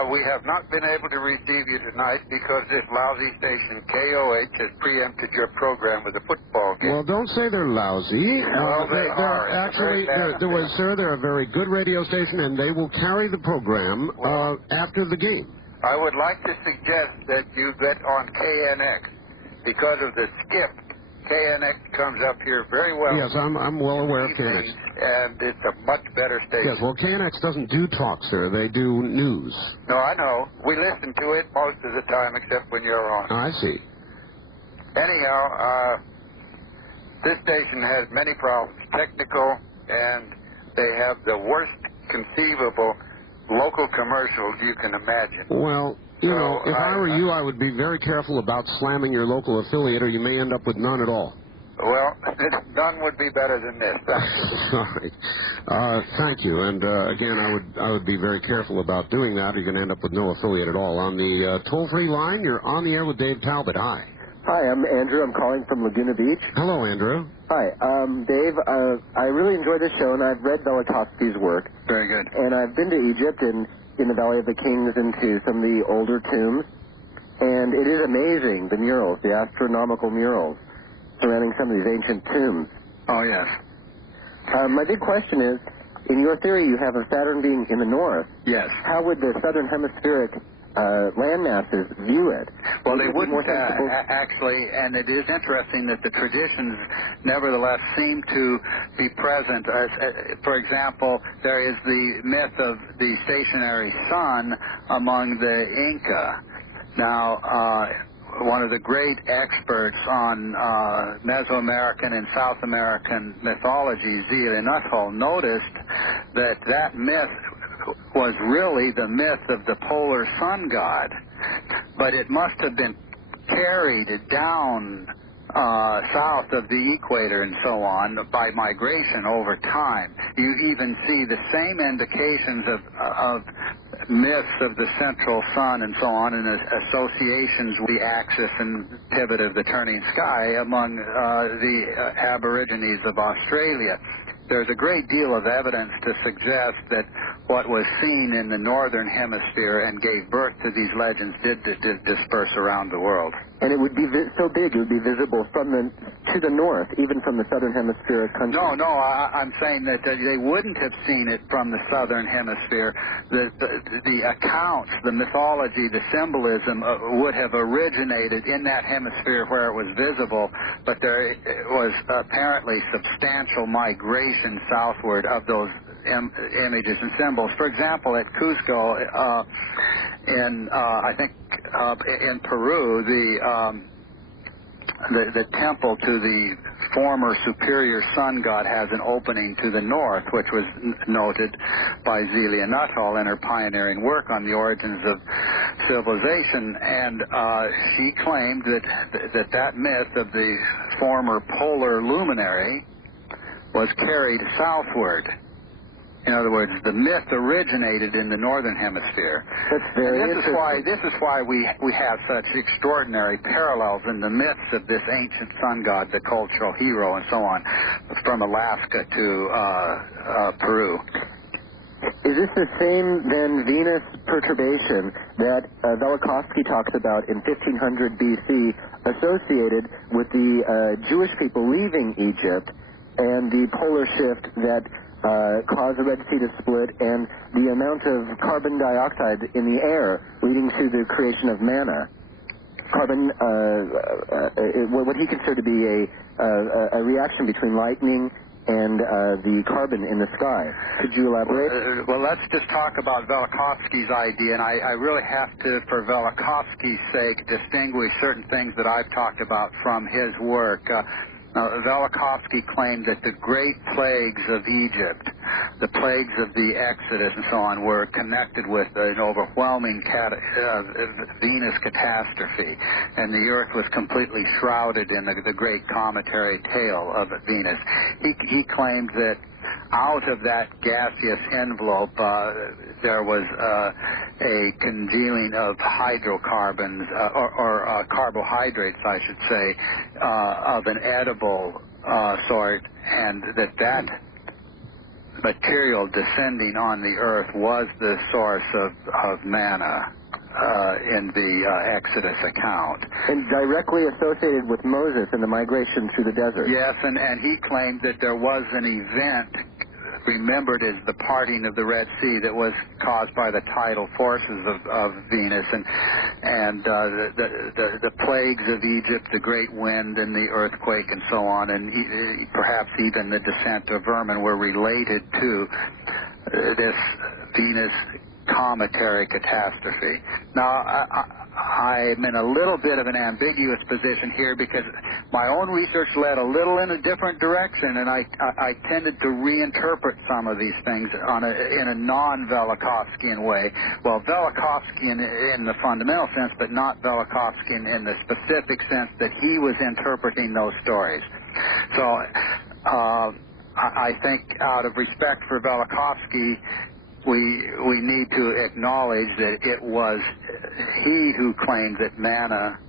We have not been able to receive you tonight because this lousy station, KOH, has preempted your program with a football game. Well, don't say they're lousy. Well, they are. Actually, they're a very good radio station, and they will carry the program after the game. I would like to suggest that you get on KNX because of the skip. KNX comes up here very well. Yes, I'm well aware of KNX. And it's a much better station. Yes, well, KNX doesn't do talk, sir. They do news. No, I know. We listen to it most of the time, except when you're on. I see. Anyhow, this station has many problems, technical, and they have the worst conceivable local commercials you can imagine. Well, you know, if I were you, I would be very careful about slamming your local affiliate, or you may end up with none at all. Well, none would be better than this. Sorry. Thank you. And again, I would be very careful about doing that. You're going to end up with no affiliate at all. On the toll-free line, you're on the air with Dave Talbot. Hi. Hi, I'm Andrew. I'm calling from Laguna Beach. Hello, Andrew. Hi. Dave, I really enjoy the show, and I've read Velikovsky's work. Very good. And I've been to Egypt and in the Valley of the Kings into some of the older tombs. And it is amazing, the murals, the astronomical murals surrounding some of these ancient tombs. Oh, yes. My big question is, in your theory, you have a Saturn being in the north. Yes. How would the southern hemispheric land masses view it. Well, they wouldn't actually, and it is interesting that the traditions nevertheless seem to be present. For example, there is the myth of the stationary sun among the Inca. Now, one of the great experts on Mesoamerican and South American mythology, Velikovsky, noticed that that myth was really the myth of the polar sun god, but it must have been carried down south of the equator and so on by migration over time. You even see the same indications of myths of the central sun and so on, and associations with the axis and pivot of the turning sky among the Aborigines of Australia. There's a great deal of evidence to suggest that what was seen in the northern hemisphere and gave birth to these legends did disperse around the world. And it would be so big, it would be visible to the north, even from the southern hemisphere country. No, I'm saying that they wouldn't have seen it from the southern hemisphere. The accounts, the mythology, the symbolism would have originated in that hemisphere where it was visible, but there was apparently substantial migration southward of those images and symbols. For example, at Cusco, I think in Peru, the temple to the former superior sun god has an opening to the north, which was noted by Velikovsky in her pioneering work on the origins of civilization. And she claimed that myth of the former polar luminary was carried southward. In other words, the myth originated in the northern hemisphere. That's very interesting. This is why we have such extraordinary parallels in the myths of this ancient sun god, the cultural hero, and so on, from Alaska to Peru. Is this the same, then, Venus perturbation that Velikovsky talks about in 1500 BC, associated with the Jewish people leaving Egypt and the polar shift that caused the Red Sea to split, and the amount of carbon dioxide in the air leading to the creation of manna? Carbon, what he considered to be a reaction between lightning and the carbon in the sky. Could you elaborate? Well, let's just talk about Velikovsky's idea, and I really have to, for Velikovsky's sake, distinguish certain things that I've talked about from his work. Velikovsky claimed that the great plagues of Egypt, the plagues of the Exodus and so on, were connected with an overwhelming Venus catastrophe, and the Earth was completely shrouded in the great cometary tail of Venus. He claimed that out of that gaseous envelope, there was a congealing of hydrocarbons, or carbohydrates, I should say, of an edible sort, and that material descending on the earth was the source of manna in the Exodus account. And directly associated with Moses and the migration through the desert. Yes, and he claimed that there was an event remembered as the parting of the Red Sea that was caused by the tidal forces of Venus, and the plagues of Egypt, the great wind and the earthquake and so on, and perhaps even the descent of vermin were related to this Venus cometary catastrophe. Now, I'm in a little bit of an ambiguous position here because my own research led a little in a different direction, and I tended to reinterpret some of these things in a non-Velikovskyan way. Well, Velikovskyan in the fundamental sense, but not Velikovskyan in the specific sense that he was interpreting those stories. So I think out of respect for Velikovsky, we need to acknowledge that it was he who claimed that manna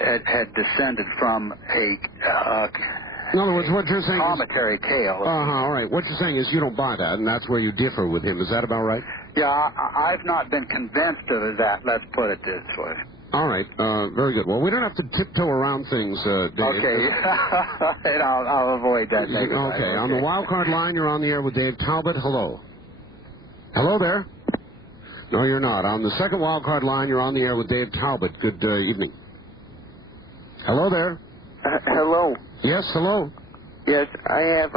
had descended from a in other words, what you're saying cometary tail. All right. What you're saying is you don't buy that, and that's where you differ with him. Is that about right? Yeah, I've not been convinced of that. Let's put it this way. All right. Very good. Well, we don't have to tiptoe around things, Dave. Okay. And I'll avoid that. Okay. On the wild card line, you're on the air with Dave Talbot. Hello. Hello there. No, you're not. On the second wildcard line, you're on the air with Dave Talbot. Good evening. Hello there. Hello. Yes, hello. Yes, I have,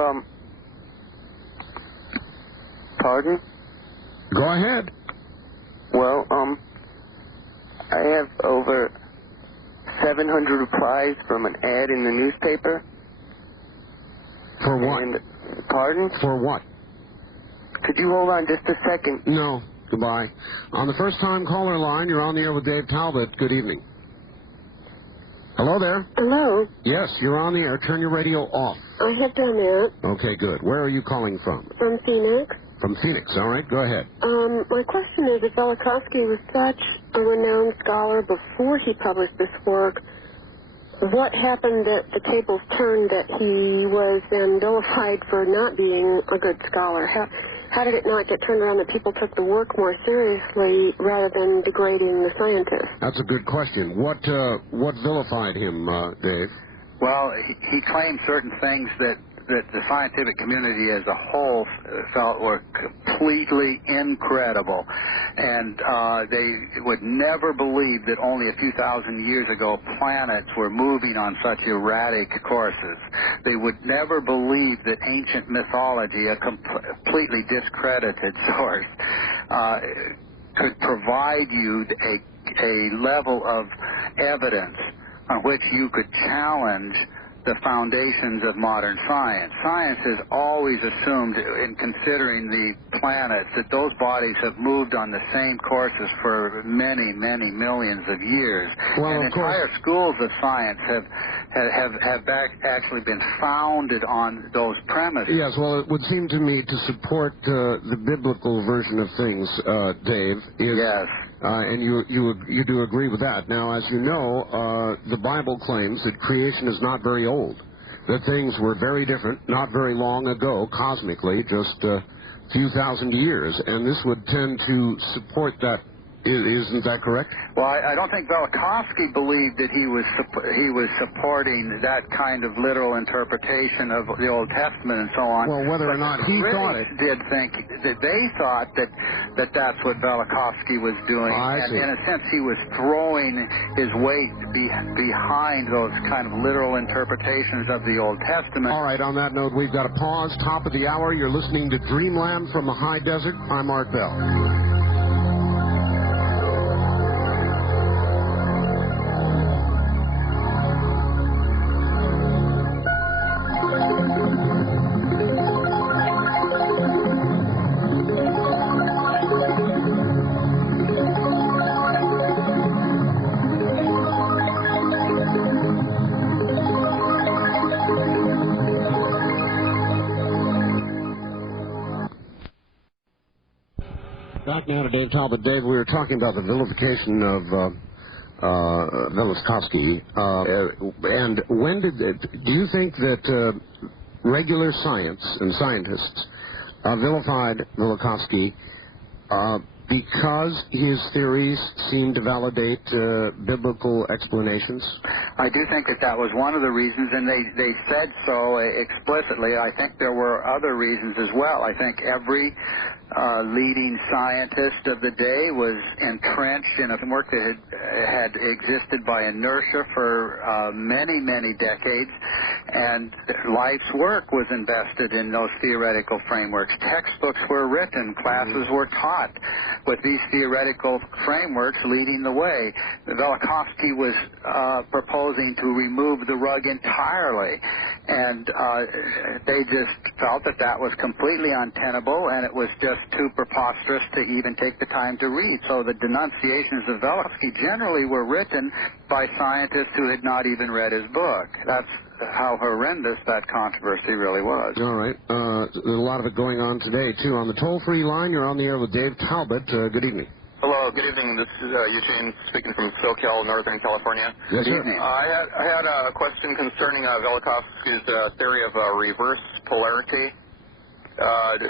pardon? Go ahead. Well, I have over 700 replies from an ad in the newspaper. For what? And, pardon? For what? Could you hold on just a second? No. Goodbye. On the first-time caller line, you're on the air with Dave Talbot. Good evening. Hello there. Hello. Yes, you're on the air. Turn your radio off. I have done that. Okay, good. Where are you calling from? From Phoenix. From Phoenix. All right, go ahead. My question is, if Velikovsky was such a renowned scholar before he published this work, what happened that the tables turned that he was then vilified for not being a good scholar? How did it not get turned around that people took the work more seriously rather than degrading the scientist? That's a good question. What vilified him, Dave? Well, he claimed certain things that the scientific community as a whole felt were completely incredible. And they would never believe that only a few thousand years ago planets were moving on such erratic courses. They would never believe that ancient mythology, a completely discredited source, could provide you a level of evidence on which you could challenge the foundations of modern science. Science has always assumed, in considering the planets, that those bodies have moved on the same courses for many, many millions of years. Well, and entire schools of science have actually been founded on those premises. Yes, well, it would seem to me to support the biblical version of things, Dave, is... Yes. And you do agree with that. Now, as you know, the Bible claims that creation is not very old, that things were very different not very long ago, cosmically, just a few thousand years, and this would tend to support that. Isn't that correct? Well, I don't think Velikovsky believed that he was supporting that kind of literal interpretation of the Old Testament and so on. Well, whether or not he thought it, did think that they thought that that's what Velikovsky was doing, and in a sense, he was throwing his weight behind those kind of literal interpretations of the Old Testament. All right. On that note, we've got to pause. Top of the hour. You're listening to Dreamland from the High Desert. I'm Art Bell. Back now to Dave Talbot. Dave, we were talking about the vilification of Velikovsky. And when do you think that regular science and scientists vilified Velikovsky because his theories seem to validate biblical explanations? I do think that was one of the reasons, and they said so explicitly. I think there were other reasons as well. I think every leading scientist of the day was entrenched in a work that had existed by inertia for many, many decades, and life's work was invested in those theoretical frameworks. Textbooks were written, classes were taught with these theoretical frameworks leading the way. Velikovsky was proposing to remove the rug entirely, and they just felt that was completely untenable, and it was just too preposterous to even take the time to read. So the denunciations of Velikovsky generally were written by scientists who had not even read his book. That's how horrendous that controversy really was. All right. There's a lot of it going on today, too. On the toll-free line, you're on the air with Dave Talbot. Good evening. Hello, good evening. This is Eugene speaking from SoCal, Northern California. Yes, sir. I had a question concerning Velikovsky's theory of reverse polarity. Did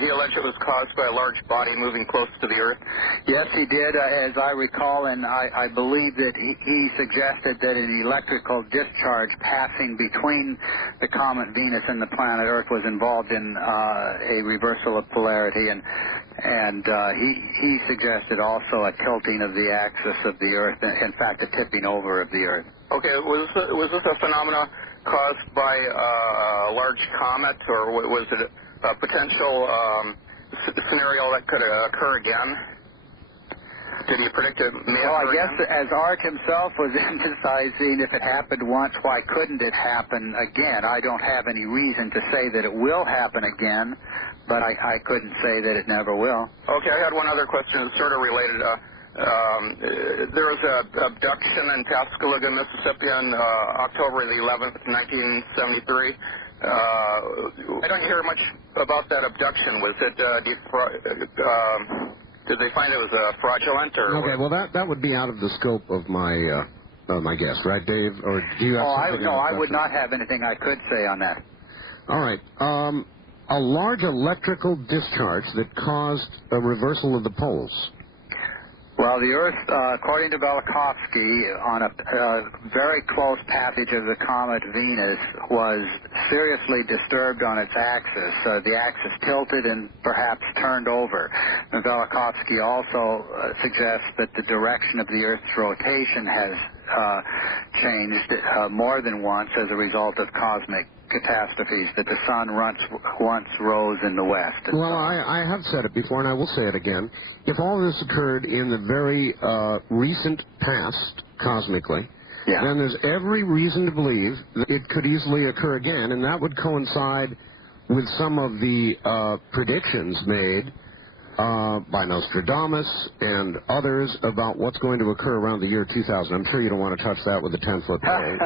he allege it was caused by a large body moving close to the Earth? Yes, he did, as I recall, and I believe that he suggested that an electrical discharge passing between the comet Venus and the planet Earth was involved in a reversal of polarity, and he suggested also a tilting of the axis of the Earth, in fact, a tipping over of the Earth. Okay, was this a phenomenon caused by a large comet, or was it a potential scenario that could occur again? Did he predict it may Well, I occur guess again? as Art himself was emphasizing, if it happened once, why couldn't it happen again? I don't have any reason to say that it will happen again, but I couldn't say that it never will. Okay, I had one other question that's sort of related. There was an abduction in Pascagoula, Mississippi on October the 11th, 1973. I don't hear much about that abduction. Was it, did they find it was fraudulent? Or okay, well, that would be out of the scope of my guess, right, Dave? Or do you have something else? I would not have anything I could say on that. All right. A large electrical discharge that caused a reversal of the poles. Well, the Earth, according to Velikovsky, on a very close passage of the comet Venus, was seriously disturbed on its axis. The axis tilted and perhaps turned over. And Velikovsky also suggests that the direction of the Earth's rotation has changed more than once as a result of cosmic catastrophes, that the sun once rose in the west. Well, I have said it before, and I will say it again. If all this occurred in the very recent past, cosmically, then there's every reason to believe that it could easily occur again, and that would coincide with some of the predictions made by Nostradamus and others about what's going to occur around the year 2000. I'm sure you don't want to touch that with a 10-foot pole.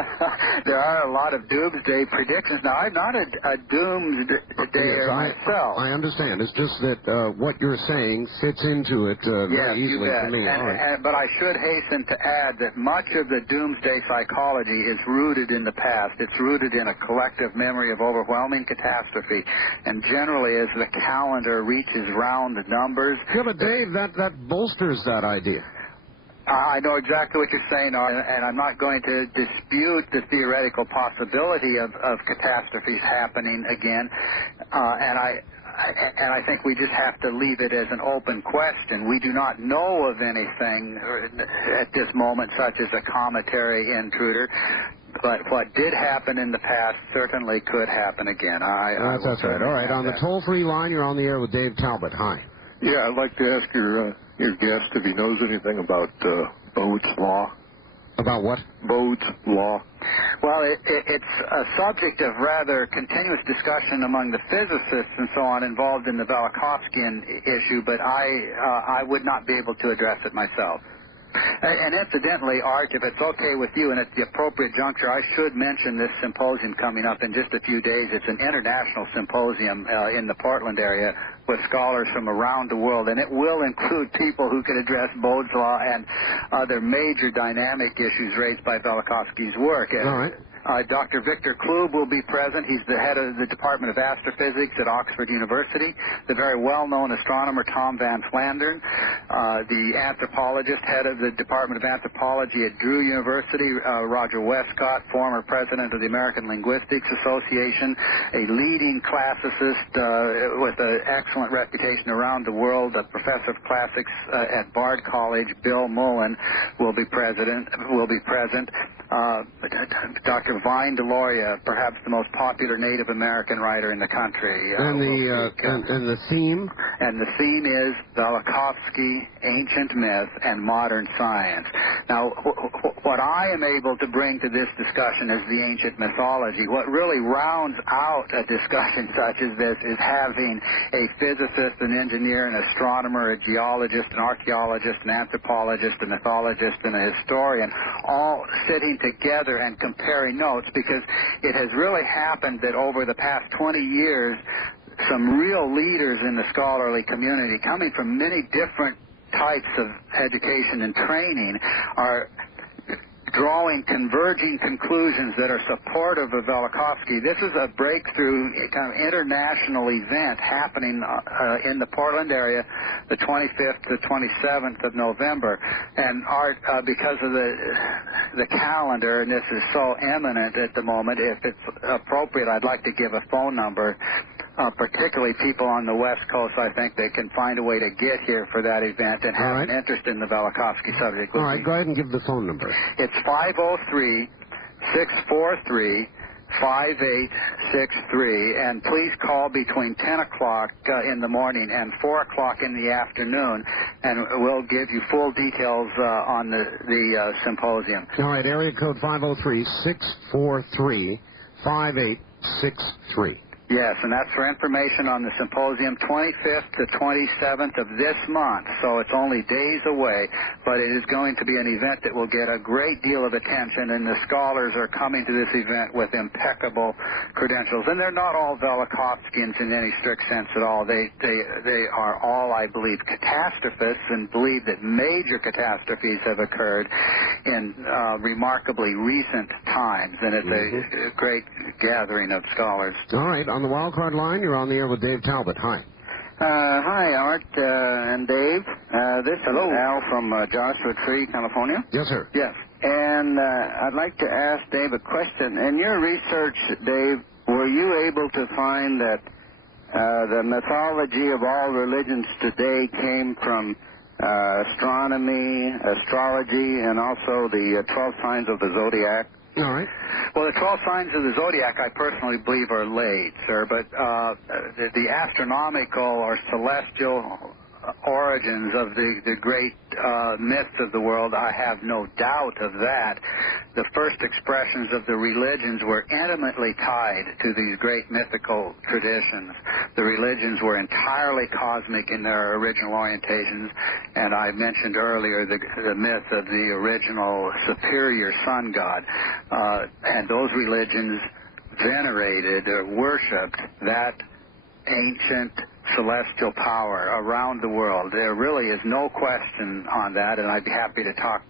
There are a lot of doomsday predictions. Now, I'm not a doomsdayer myself. I understand. It's just that what you're saying fits into it very easily for me. But I should hasten to add that much of the doomsday psychology is rooted in the past. It's rooted in a collective memory of overwhelming catastrophe. And generally, as the calendar reaches round the numbers... Yeah, but Dave, that bolsters that idea. I know exactly what you're saying, and I'm not going to dispute the theoretical possibility of catastrophes happening again. And I think we just have to leave it as an open question. We do not know of anything at this moment, such as a cometary intruder. But what did happen in the past certainly could happen again. That's right. All right, on the toll-free line, you're on the air with Dave Talbot. Hi. Yeah, I'd like to ask your guest if he knows anything about Bode's law. About what? Bode's law. Well, it's a subject of rather continuous discussion among the physicists and so on involved in the Velikovskyan issue, but I would not be able to address it myself. And incidentally, Art, if it's okay with you and at the appropriate juncture, I should mention this symposium coming up in just a few days. It's an international symposium in the Portland area with scholars from around the world, and it will include people who can address Bode's law and other major dynamic issues raised by Velikovsky's work. All right. Dr. Victor Klub will be present. He's the head of the Department of Astrophysics at Oxford University. The very well-known astronomer Tom Van Flandern, the anthropologist, head of the Department of Anthropology at Drew University, Roger Westcott, former president of the American Linguistics Association, a leading classicist with an excellent reputation around the world, a professor of classics at Bard College, Bill Mullen, will be present. Dr. Vine Deloria, perhaps the most popular Native American writer in the country. And the theme? And the theme is Velikovsky, Ancient Myth, and Modern Science. Now, what I am able to bring to this discussion is the ancient mythology. What really rounds out a discussion such as this is having a physicist, an engineer, an astronomer, a geologist, an archaeologist, an anthropologist, a mythologist, and a historian all sitting together and comparing notes, because it has really happened that over the past 20 years, some real leaders in the scholarly community, coming from many different types of education and training, are drawing converging conclusions that are supportive of Velikovsky. This is a breakthrough kind of international event happening in the Portland area the 25th to 27th of November. And Art, because of the calendar, and this is so eminent at the moment, if it's appropriate, I'd like to give a phone number. Particularly people on the West Coast, I think they can find a way to get here for that event and have an interest in the Velikovsky subject. All right, go ahead and give the phone number. It's 503-643-5863, and please call between 10 o'clock in the morning and 4 o'clock in the afternoon, and we'll give you full details on the symposium. All right, area code 503-643-5863. Yes, and that's for information on the symposium 25th to 27th of this month, so it's only days away, but it is going to be an event that will get a great deal of attention, and the scholars are coming to this event with impeccable credentials. And they're not all Velikovskians in any strict sense at all. They are all, I believe, catastrophists and believe that major catastrophes have occurred in remarkably recent times, and it's a great gathering of scholars. All right. On the wildcard line, you're on the air with Dave Talbot. Hi. Hi, Art and Dave. This is Al from Joshua Tree, California. Yes, sir. Yes. And I'd like to ask Dave a question. In your research, Dave, were you able to find that the mythology of all religions today came from astronomy, astrology, and also the 12 signs of the zodiac? All right. Well, the 12 signs of the zodiac, I personally believe, are late, sir, but the astronomical or celestial origins of the great myths of the world, I have no doubt of that. The first expressions of the religions were intimately tied to these great mythical traditions. The religions were entirely cosmic in their original orientations, and I mentioned earlier the myth of the original superior sun god, and those religions venerated or worshipped that ancient celestial power around the world. There really is no question on that, and I'd be happy to talk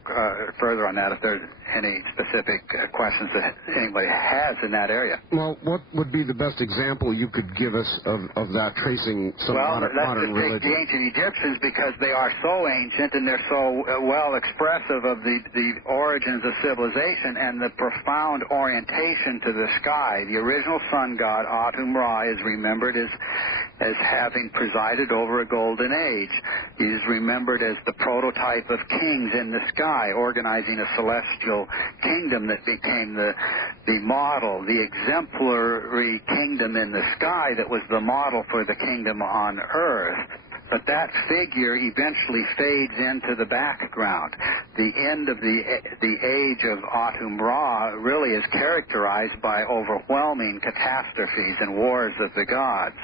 further on that if there's any specific questions that anybody has in that area. Well, what would be the best example you could give us of that, tracing some modern religion? Let's take the ancient Egyptians, because they are so ancient and they're so well expressive of the origins of civilization and the profound orientation to the sky. The original sun god, Atum Ra, is remembered as having presided over a golden age. He is remembered as the prototype of kings in the sky, organizing a celestial kingdom that became the model, the exemplary kingdom in the sky that was the model for the kingdom on earth. But that figure eventually fades into the background. The end of the age of Atum Ra really is characterized by overwhelming catastrophes and wars of the gods.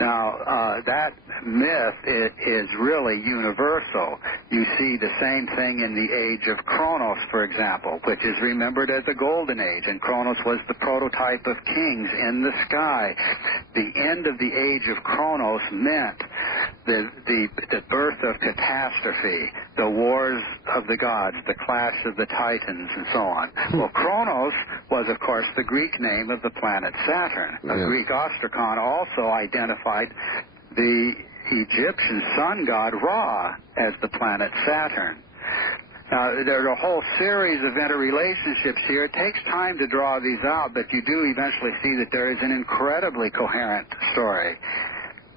Now, that myth is really universal. You see the same thing in the age of Kronos, for example, which is remembered as a golden age, and Kronos was the prototype of kings in the sky. The end of the age of Kronos meant the birth of catastrophe, the wars of the gods, the clash of the titans, and so on. Well, Kronos was, of course, the Greek name of the planet Saturn. A Greek ostracon also identified the Egyptian sun god Ra as the planet Saturn. Now, there are a whole series of interrelationships here. It takes time to draw these out, but you do eventually see that there is an incredibly coherent story.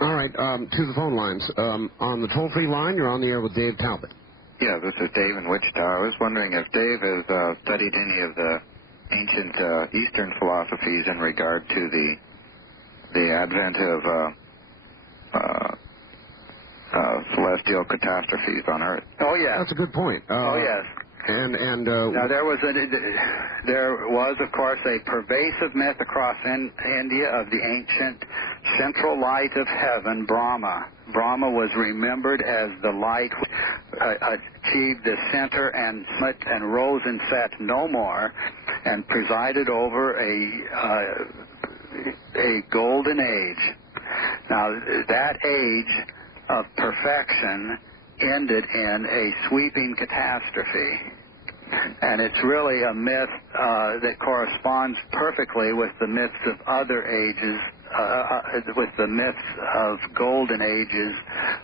All right, to the phone lines. On the toll-free line, you're on the air with Dave Talbot. Yeah, this is Dave in Wichita. I was wondering if Dave has studied any of the ancient Eastern philosophies in regard to the advent of celestial catastrophes on Earth. Oh, yes. That's a good point. Oh, yes. Now, there was, of course, a pervasive myth across India of the ancient central light of heaven, Brahma. Brahma was remembered as the light which achieved the center and rose and set no more, and presided over a golden age. Now, that age of perfection ended in a sweeping catastrophe. And it's really a myth that corresponds perfectly with the myths of other ages, with the myths of golden ages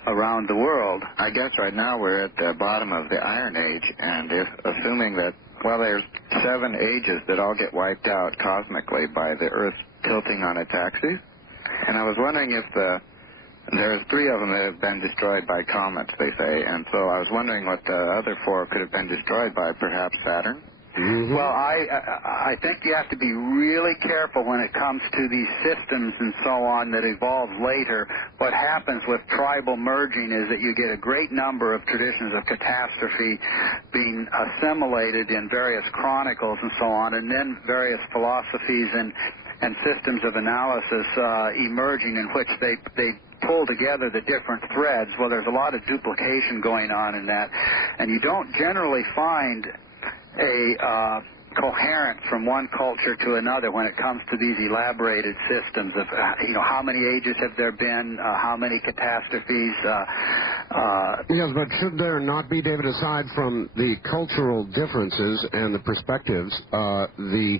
around the world. I guess right now we're at the bottom of the Iron Age, and if assuming that, well, there's 7 ages that all get wiped out cosmically by the Earth tilting on its axis, and I was wondering if there's 3 of them that have been destroyed by comets, they say, and so I was wondering what the other 4 could have been destroyed by, perhaps Saturn? Mm-hmm. Well, I think you have to be really careful when it comes to these systems and so on that evolve later. What happens with tribal merging is that you get a great number of traditions of catastrophe being assimilated in various chronicles and so on, and then various philosophies and systems of analysis emerging in which they pull together the different threads. Well, there's a lot of duplication going on in that, and you don't generally find a coherence from one culture to another when it comes to these elaborated systems of, how many ages have there been, how many catastrophes. Yes, but should there not be, David, aside from the cultural differences and the perspectives, the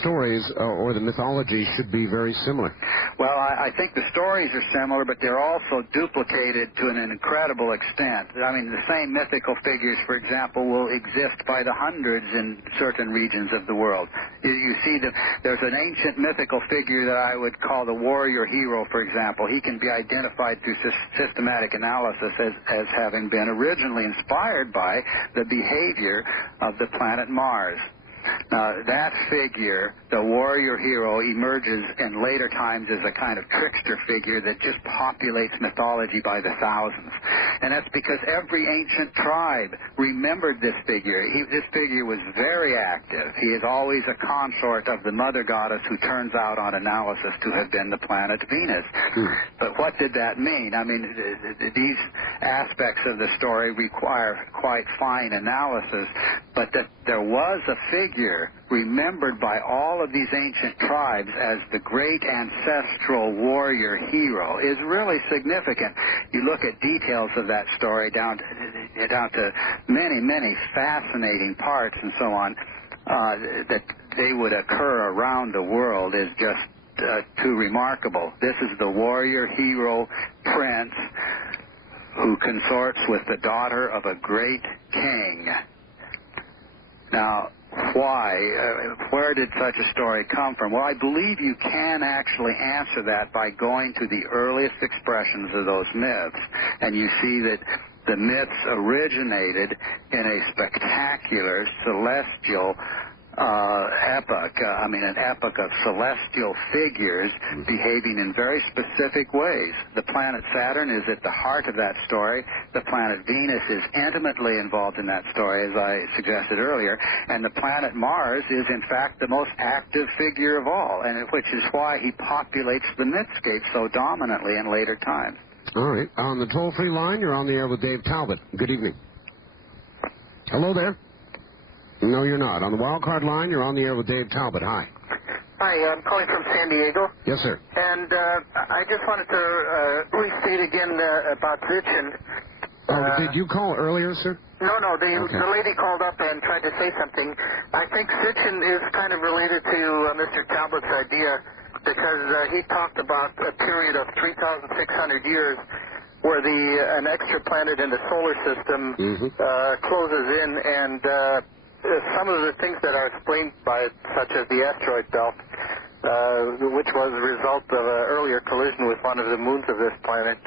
stories or the mythology should be very similar? Well, I think the stories are similar, but they're also duplicated to an incredible extent. I mean, the same mythical figures, for example, will exist by the hundreds in certain regions of the world. You see that there's an ancient mythical figure that I would call the warrior hero, for example. He can be identified through systematic analysis as having been originally inspired by the behavior of the planet Mars. Now, that figure, the warrior hero, emerges in later times as a kind of trickster figure that just populates mythology by the thousands. And that's because every ancient tribe remembered this figure. This figure was very active. He is always a consort of the mother goddess who turns out on analysis to have been the planet Venus. But what did that mean? I mean, these aspects of the story require quite fine analysis, but that there was a figure remembered by all of these ancient tribes as the great ancestral warrior hero is really significant. You look at details of that story down to many, many fascinating parts and so on, that they would occur around the world is just too remarkable. This is the warrior hero prince who consorts with the daughter of a great king. Now, why? Where did such a story come from? Well, I believe you can actually answer that by going to the earliest expressions of those myths. And you see that the myths originated in a spectacular celestial epoch, an epoch of celestial figures behaving in very specific ways. The planet Saturn is at the heart of that story. The planet Venus is intimately involved in that story, as I suggested earlier. And the planet Mars is, in fact, the most active figure of all, and which is why he populates the mythscape so dominantly in later times. All right. On the toll-free line, you're on the air with Dave Talbot. Good evening. Hello there. No, you're not. On the wildcard line, you're on the air with Dave Talbot. Hi. Hi, I'm calling from San Diego. Yes, sir. And I just wanted to restate again about Sitchin. Did you call earlier, sir? No. The lady called up and tried to say something. I think Sitchin is kind of related to Mr. Talbot's idea because he talked about a period of 3,600 years where an extra planet in the solar system closes in, and some of the things that are explained by it, such as the asteroid belt, which was a result of an earlier collision with one of the moons of this planet.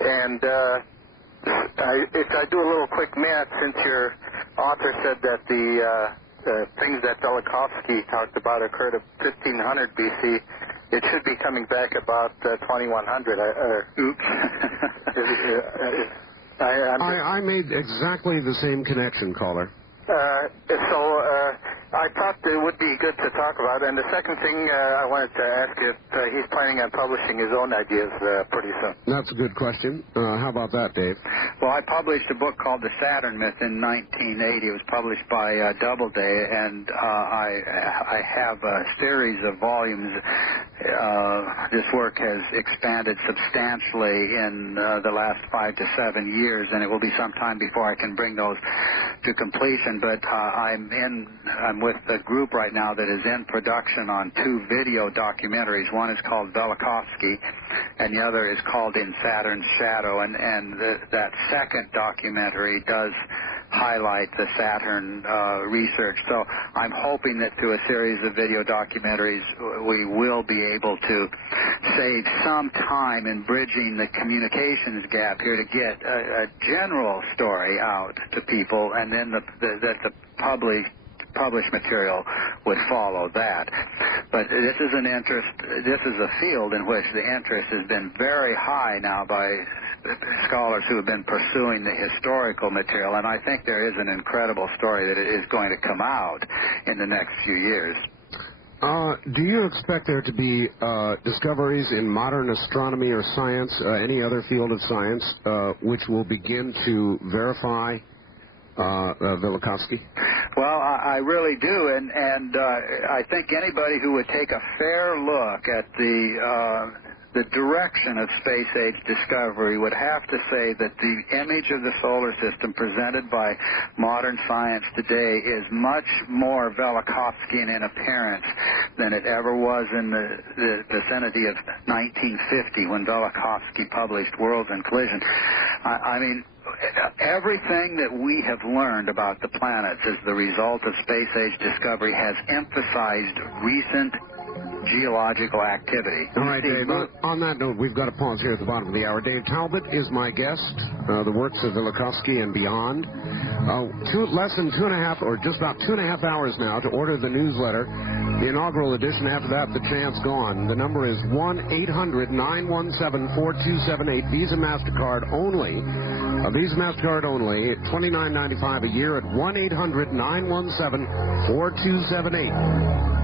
And if I do a little quick math, since your author said that the things that Velikovsky talked about occurred at 1500 BC, it should be coming back about 2100. Oops. I made exactly the same connection, caller. So I thought it would be good to talk about. And the second thing I wanted to ask if he's planning on publishing his own ideas pretty soon. That's a good question. How about that, Dave? Well, I published a book called The Saturn Myth in 1980. It was published by Doubleday, and I have a series of volumes this work has expanded substantially in the last 5 to 7 years, and it will be some time before I can bring those to completion. But I'm with a group right now that is in production on 2 video documentaries. One is called Velikovsky, and the other is called In Saturn's Shadow. And that second documentary does highlight the Saturn research. So I'm hoping that through a series of video documentaries we will be able to save some time in bridging the communications gap here to get a general story out to people, and then the published material would follow that. But this is a field in which the interest has been very high now by scholars who have been pursuing the historical material, and I think there is an incredible story that is going to come out in the next few years. Do you expect there to be discoveries in modern astronomy or science, any other field of science, which will begin to verify Velikovsky? Well, I really do, and I think anybody who would take a fair look at the direction of space-age discovery would have to say that the image of the solar system presented by modern science today is much more Velikovskyan in appearance than it ever was in the vicinity of 1950 when Velikovsky published Worlds in Collision. I mean, everything that we have learned about the planets as the result of space-age discovery has emphasized recent geological activity. All right, Dave, on that note, we've got to pause here at the bottom of the hour. Dave Talbot is my guest, the works of Velikovsky and beyond. Less than 2.5, or just about 2.5 hours now to order the newsletter. The inaugural edition. After that, the chance gone. The number is 1-800-917-4278. Visa MasterCard only. Visa MasterCard only. $29.95 a year at 1-800-917-4278.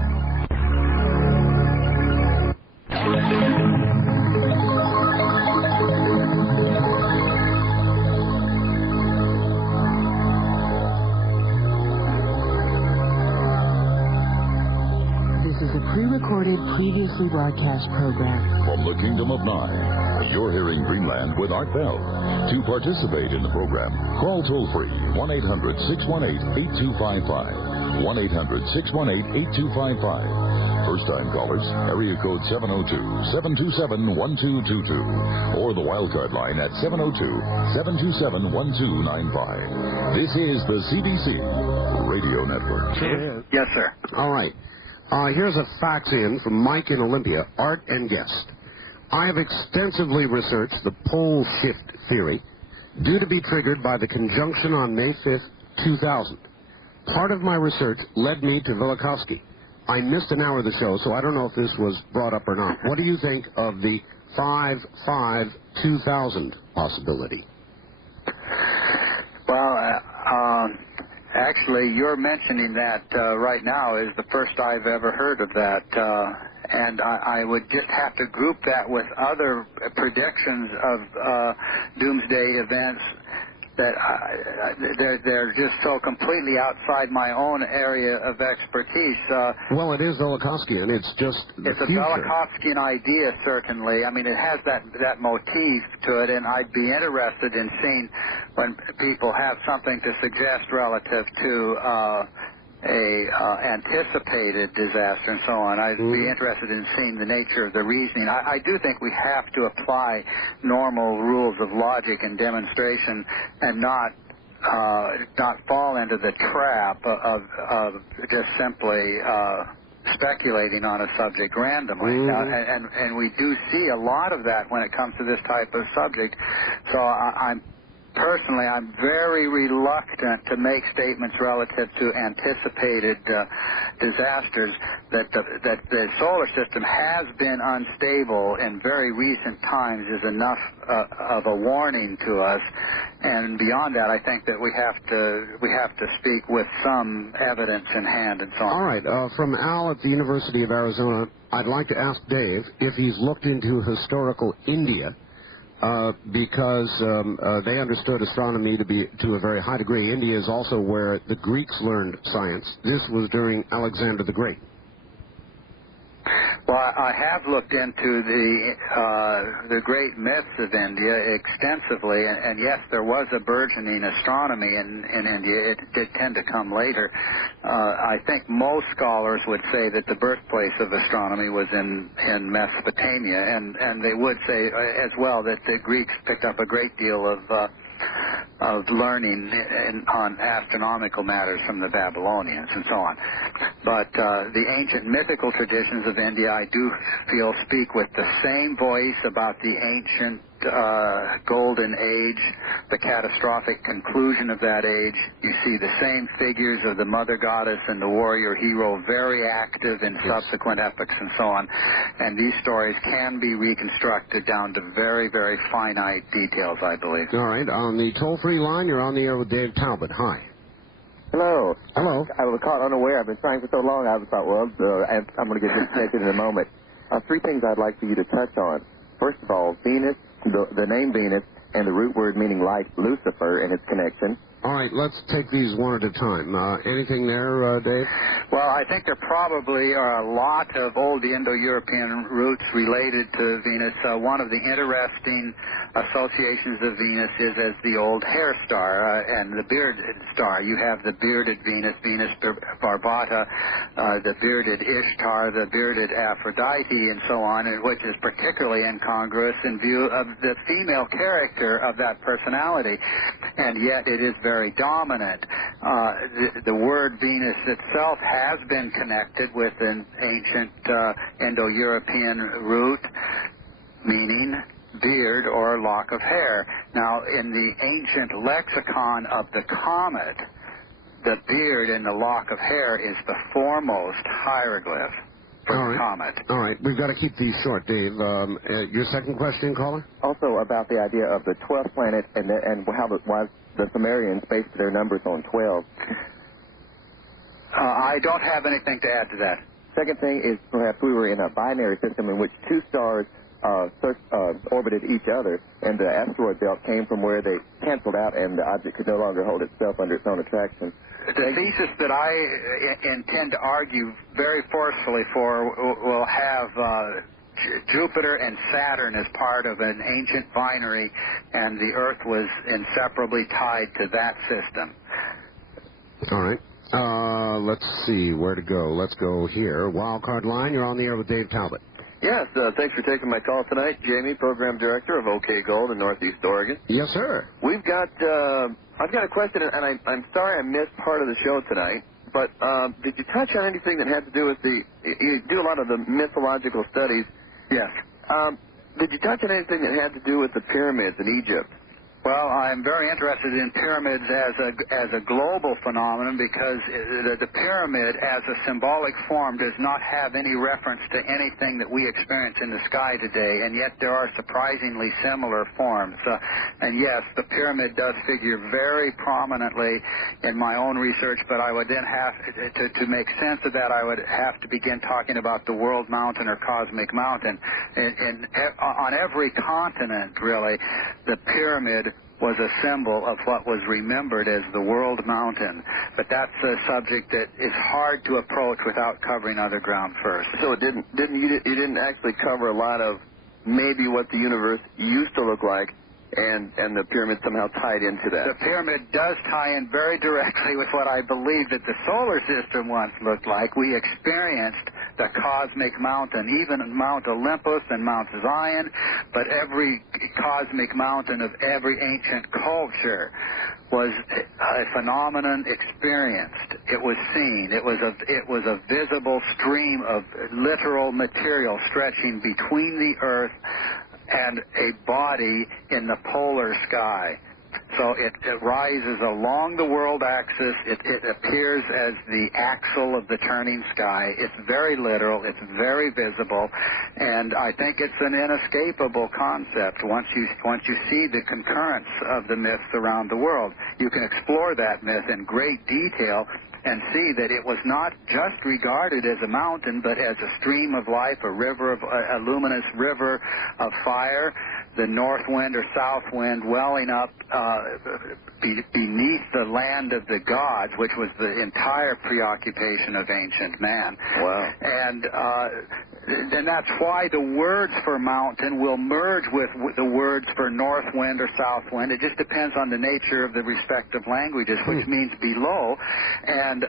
Pre-recorded, previously broadcast program. From the Kingdom of Nine, you're hearing Greenland with Art Bell. To participate in the program, call toll-free 1-800-618-8255. 1-800-618-8255. First-time callers, area code 702-727-1222. Or the wildcard line at 702-727-1295. This is the CBC Radio Network. Yes, sir. All right. Here's a fax in from Mike in Olympia, Art and guest. I have extensively researched the pole shift theory due to be triggered by the conjunction on May 5th, 2000. Part of my research led me to Velikovsky. I missed an hour of the show, so I don't know if this was brought up or not. What do you think of the 5-5-2000 possibility? Well, actually, you're mentioning that right now is the first I've ever heard of that, and I would just have to group that with other predictions of doomsday events that they're just so completely outside my own area of expertise. Well, it is Velikovskyan. It's just the future. It's a Velikovskyan idea, certainly. I mean, it has that motif to it, and I'd be interested in seeing when people have something to suggest relative to anticipated disaster and so on. I'd be interested in seeing the nature of the reasoning. I do think we have to apply normal rules of logic and demonstration and not fall into the trap of just simply speculating on a subject randomly. And we do see a lot of that when it comes to this type of subject. So Personally, I'm very reluctant to make statements relative to anticipated disasters. That the solar system has been unstable in very recent times is enough of a warning to us. And beyond that, I think that we have to speak with some evidence in hand and so on. All right. From Al at the University of Arizona, I'd like to ask Dave if he's looked into historical India. Because they understood astronomy to be to a very high degree. India is also where the Greeks learned science. This was during Alexander the Great. Well, I have looked into the great myths of India extensively, and yes, there was a burgeoning astronomy in India. It did tend to come later. I think most scholars would say that the birthplace of astronomy was in Mesopotamia, and they would say as well that the Greeks picked up a great deal of learning on astronomical matters from the Babylonians and so on. But the ancient mythical traditions of India, I do feel, speak with the same voice about the ancient golden age, the catastrophic conclusion of that age. You see the same figures of the mother goddess and the warrior hero very active in subsequent epochs and so on. And these stories can be reconstructed down to very, very finite details, I believe. All right. On the toll-free line, you're on the air with Dave Talbot. Hi. Hello. Hello. I was caught unaware. I've been trying for so long. I thought, well, I'm going to get disconnected in a moment. Three things I'd like for you to touch on. First of all, Venus, the name Venus, and the root word meaning light, Lucifer, and its connection. All right, let's take these one at a time. Anything there, Dave? Well, I think there probably are a lot of old Indo-European roots related to Venus. One of the interesting associations of Venus is as the old hair star and the bearded star. You have the bearded Venus, Venus barbata, the bearded Ishtar, the bearded Aphrodite, and so on, which is particularly incongruous in view of the female character of that personality. And yet it is very dominant. The word Venus itself has been connected with an ancient Indo-European root meaning beard or lock of hair. Now, in the ancient lexicon of the comet, the beard and the lock of hair is the foremost hieroglyph for the comet. All right, we've got to keep these short, Dave. Your second question, caller? Also about the idea of the 12th planet and why the Sumerians based their numbers on 12. I don't have anything to add to that. Second thing is perhaps we were in a binary system in which two stars orbited each other, and the asteroid belt came from where they canceled out, and the object could no longer hold itself under its own attraction. The thesis that I intend to argue very forcefully for will have Jupiter and Saturn as part of an ancient binary, and the Earth was inseparably tied to that system. All right. Let's see where to go. Let's go here. Wildcard line, you're on the air with Dave Talbot. Yes, thanks for taking my call tonight. Jamie, Program Director of OK Gold in Northeast Oregon. Yes, sir. I've got a question, and I'm sorry I missed part of the show tonight, but did you touch on anything that had to do with you do a lot of the mythological studies. Yes. Did you touch on anything that had to do with the pyramids in Egypt? Well, I'm very interested in pyramids as a global phenomenon because the pyramid as a symbolic form does not have any reference to anything that we experience in the sky today, and yet there are surprisingly similar forms. And yes, the pyramid does figure very prominently in my own research, but I would then have to make sense of that, I would have to begin talking about the world mountain or cosmic mountain. On every continent, really, the pyramid was a symbol of what was remembered as the world mountain. But that's a subject that is hard to approach without covering other ground first. So you didn't actually cover a lot of maybe what the universe used to look like, and the pyramid somehow tied into that. The pyramid does tie in very directly with what I believe that the solar system once looked like. We experienced the cosmic mountain, even Mount Olympus and Mount Zion, but every cosmic mountain of every ancient culture was a phenomenon experienced. It was seen. It was a visible stream of literal material stretching between the earth and a body in the polar sky. So it rises along the world axis. It appears as the axle of the turning sky. It's very literal. It's very visible, and I think it's an inescapable concept. Once you see the concurrence of the myths around the world, you can explore that myth in great detail and see that it was not just regarded as a mountain, but as a stream of life, a luminous river of fire, the north wind or south wind welling up beneath the land of the gods, which was the entire preoccupation of ancient man. Wow. And And that's why the words for mountain will merge with the words for north wind or south wind. It just depends on the nature of the respective languages, which means below. And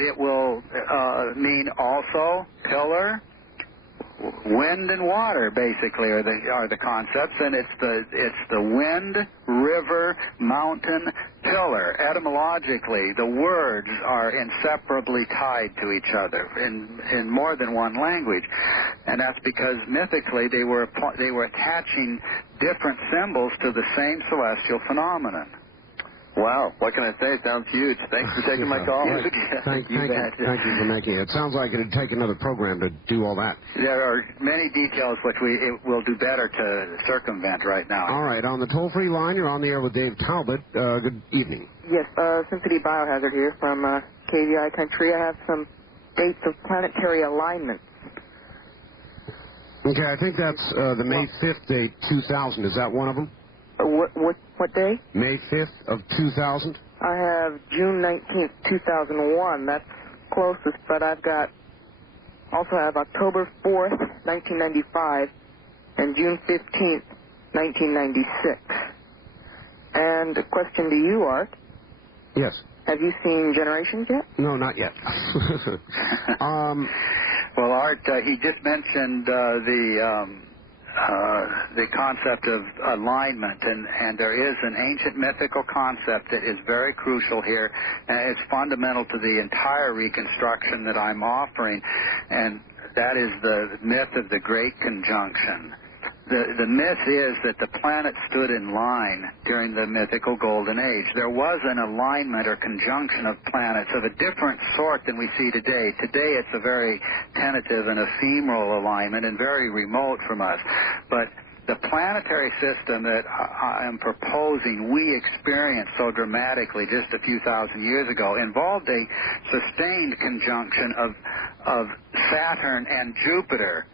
it will mean also pillar, wind and water, basically, are the concepts, and it's the wind, river, mountain, pillar. Etymologically, the words are inseparably tied to each other in more than one language, and that's because mythically they were attaching different symbols to the same celestial phenomenon. Wow, what can I say? Sounds huge. Thanks for taking my call. Thank you for making it. It sounds like it would take another program to do all that. There are many details which it will do better to circumvent right now. All right, on the toll-free line, you're on the air with Dave Talbot. Good evening. Yes, Cincinnati Biohazard here from KVI Country. I have some dates of planetary alignment. Okay, I think that's the May 5th date, 2000. Is that one of them? What day? May 5th of 2000. I have June 19th, 2001. That's closest, but I also have October 4th, 1995, and June 15th, 1996. And a question to you, Art. Yes. Have you seen Generations yet? No, not yet. Well, Art, he just mentioned the concept of alignment, and there is an ancient mythical concept that is very crucial here, and it's fundamental to the entire reconstruction that I'm offering, and that is the myth of the Great Conjunction. The myth is that the planet stood in line during the mythical Golden Age. There was an alignment or conjunction of planets of a different sort than we see today. Today it's a very tentative and ephemeral alignment and very remote from us. But the planetary system that I am proposing we experienced so dramatically just a few thousand years ago involved a sustained conjunction of Saturn and Jupiter.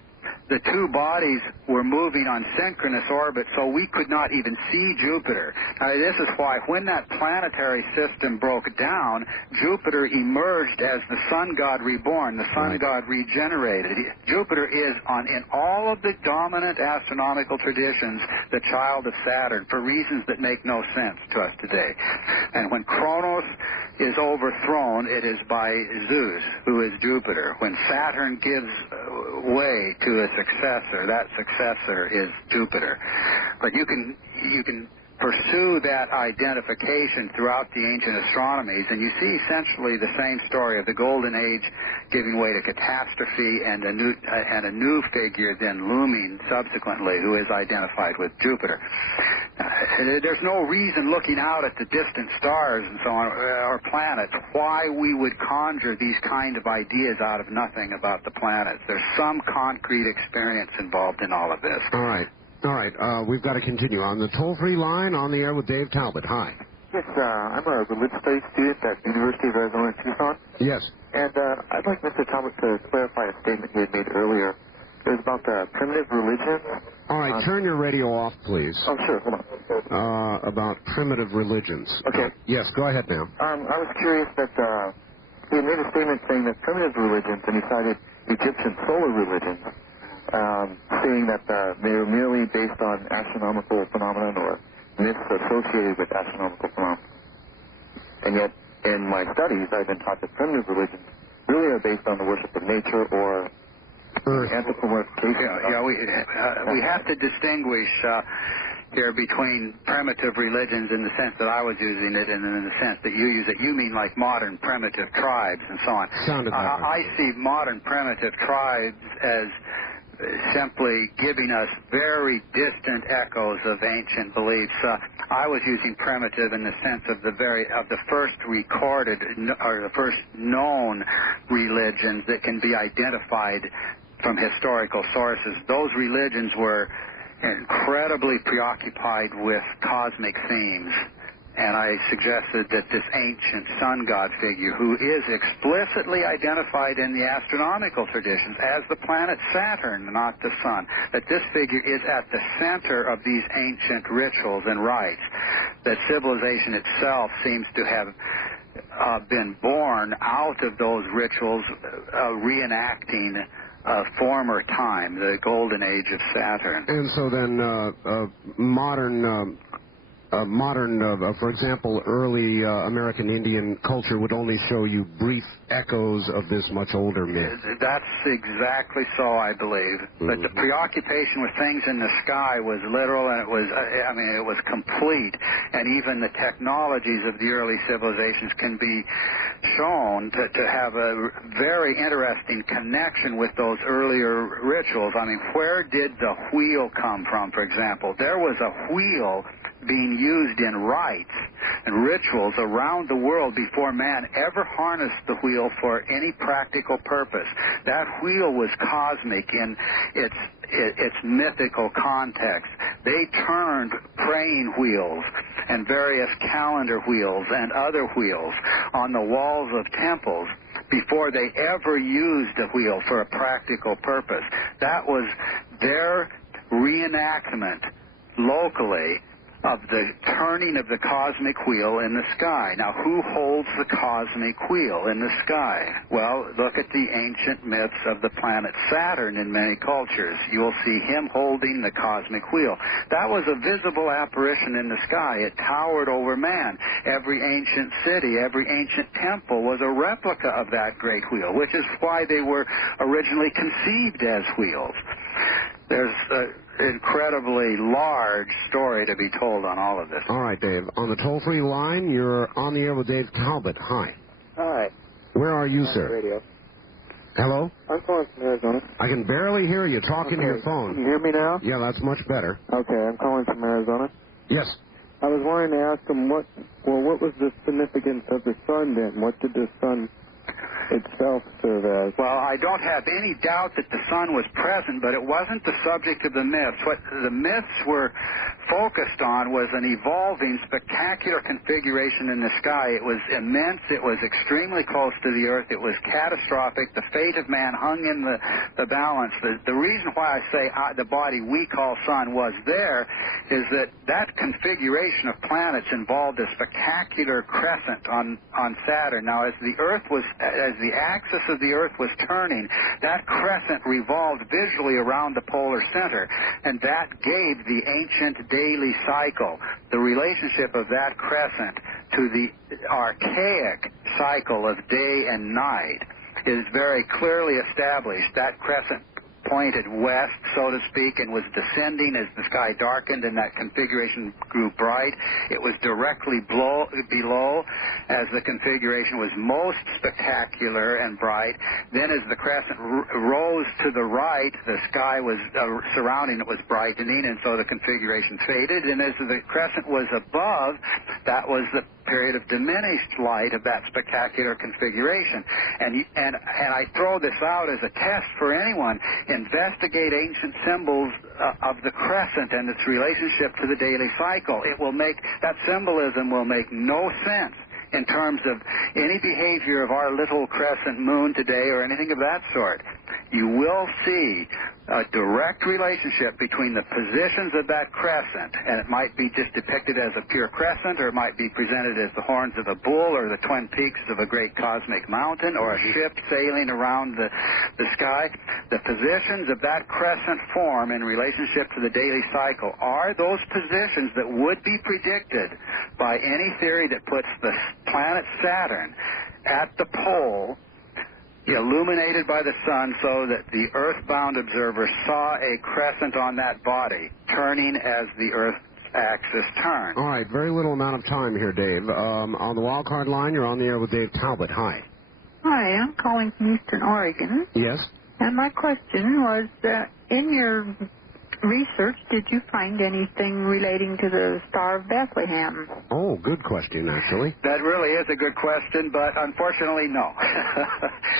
The two bodies were moving on synchronous orbits, so we could not even see Jupiter. This is why when that planetary system broke down, Jupiter emerged as the sun god reborn, the sun god regenerated. Jupiter is, in all of the dominant astronomical traditions, the child of Saturn, for reasons that make no sense to us today. And when Kronos is overthrown, it is by Zeus, who is Jupiter. When Saturn gives way to a successor, that successor is Jupiter. But you can pursue that identification throughout the ancient astronomies, and you see essentially the same story of the Golden Age giving way to catastrophe and a new figure then looming subsequently, who is identified with Jupiter. There's no reason looking out at the distant stars and so on, or planets, why we would conjure these kind of ideas out of nothing about the planets. There's some concrete experience involved in all of this. All right. We've got to continue. On the toll-free line, on the air with Dave Talbot. Hi. Yes, I'm a religious studies student at the University of Arizona in Tucson. Yes. And I'd like Mr. Talbot to clarify a statement he had made earlier. It was about the primitive religions. All right, turn your radio off, please. Oh, sure, hold on. About primitive religions. Okay. Yes, go ahead now. I was curious that he had made a statement saying that primitive religions, and he cited Egyptian solar religions, saying that they were merely based on astronomical phenomenon or myths associated with astronomical phenomena. And yet, in my studies, I've been taught that primitive religions really are based on the worship of nature or anthropomorphication. We have to distinguish here between primitive religions in the sense that I was using it and in the sense that you use it. You mean like modern primitive tribes and so on. I see modern primitive tribes as simply giving us very distant echoes of ancient beliefs. I was using primitive in the sense of the first recorded or the first known religions that can be identified from historical sources. Those religions were incredibly preoccupied with cosmic themes. And I suggested that this ancient sun god figure, who is explicitly identified in the astronomical traditions as the planet Saturn, not the sun, that this figure is at the center of these ancient rituals and rites, that civilization itself seems to have been born out of those rituals, reenacting former time, the golden age of Saturn. And so then modern, for example, early American Indian culture would only show you brief echoes of this much older myth. That's exactly so, I believe. But the preoccupation with things in the sky was literal, and it was complete. And even the technologies of the early civilizations can be shown to have a very interesting connection with those earlier rituals. I mean, where did the wheel come from, for example? There was a wheel being used in rites and rituals around the world before man ever harnessed the wheel for any practical purpose. That wheel was cosmic in its mythical context. They turned praying wheels and various calendar wheels and other wheels on the walls of temples before they ever used a wheel for a practical purpose. That was their reenactment locally of the turning of the cosmic wheel in the sky. Now, who holds the cosmic wheel in the sky? Well, look at the ancient myths of the planet Saturn in many cultures. You'll see him holding the cosmic wheel. That was a visible apparition in the sky. It towered over man. Every ancient city, every ancient temple was a replica of that great wheel, which is why they were originally conceived as wheels. There's incredibly large story to be told on all of this. All right, Dave. On the toll-free line, you're on the air with Dave Talbot. Hi. Hi. Where are you, sir? Radio. Hello? I'm calling from Arizona. I can barely hear you. Talk into your phone. Can you hear me now? Yeah, that's much better. Okay, I'm calling from Arizona. Yes. I was wanting to ask him what was the significance of the sun then? What did the sun itself serve as? Well, I don't have any doubt that the sun was present, but it wasn't the subject of the myths. What the myths were focused on was an evolving, spectacular configuration in the sky. It was immense. It was extremely close to the Earth. It was catastrophic. The fate of man hung in the balance. The reason why I say the body we call sun was there is that configuration of planets involved a spectacular crescent on Saturn. Now, as the axis of the Earth was turning, that crescent revolved visually around the polar center, and that gave the ancient daily cycle. The relationship of that crescent to the archaic cycle of day and night is very clearly established. That crescent pointed west, so to speak, and was descending as the sky darkened and that configuration grew bright. It was directly below as the configuration was most spectacular and bright. Then as the crescent rose to the right, the sky was surrounding it was brightening, and so the configuration faded. And as the crescent was above, that was the period of diminished light of that spectacular configuration. And I throw this out as a test for anyone. Investigate ancient symbols of the crescent and its relationship to the daily cycle. That symbolism will make no sense in terms of any behavior of our little crescent moon today or anything of that sort. You will see a direct relationship between the positions of that crescent, and it might be just depicted as a pure crescent, or it might be presented as the horns of a bull or the twin peaks of a great cosmic mountain or a ship sailing around the sky. The positions of that crescent form in relationship to the daily cycle are those positions that would be predicted by any theory that puts the planet Saturn at the pole, illuminated by the sun, so that the earthbound observer saw a crescent on that body turning as the Earth's axis turned. All right, very little amount of time here, Dave. On the wild card line, you're on the air with Dave Talbot. Hi. Hi, I'm calling from Eastern Oregon. Yes? And my question was, in your research, did you find anything relating to the Star of Bethlehem? Oh, good question, actually. That really is a good question, but unfortunately, no.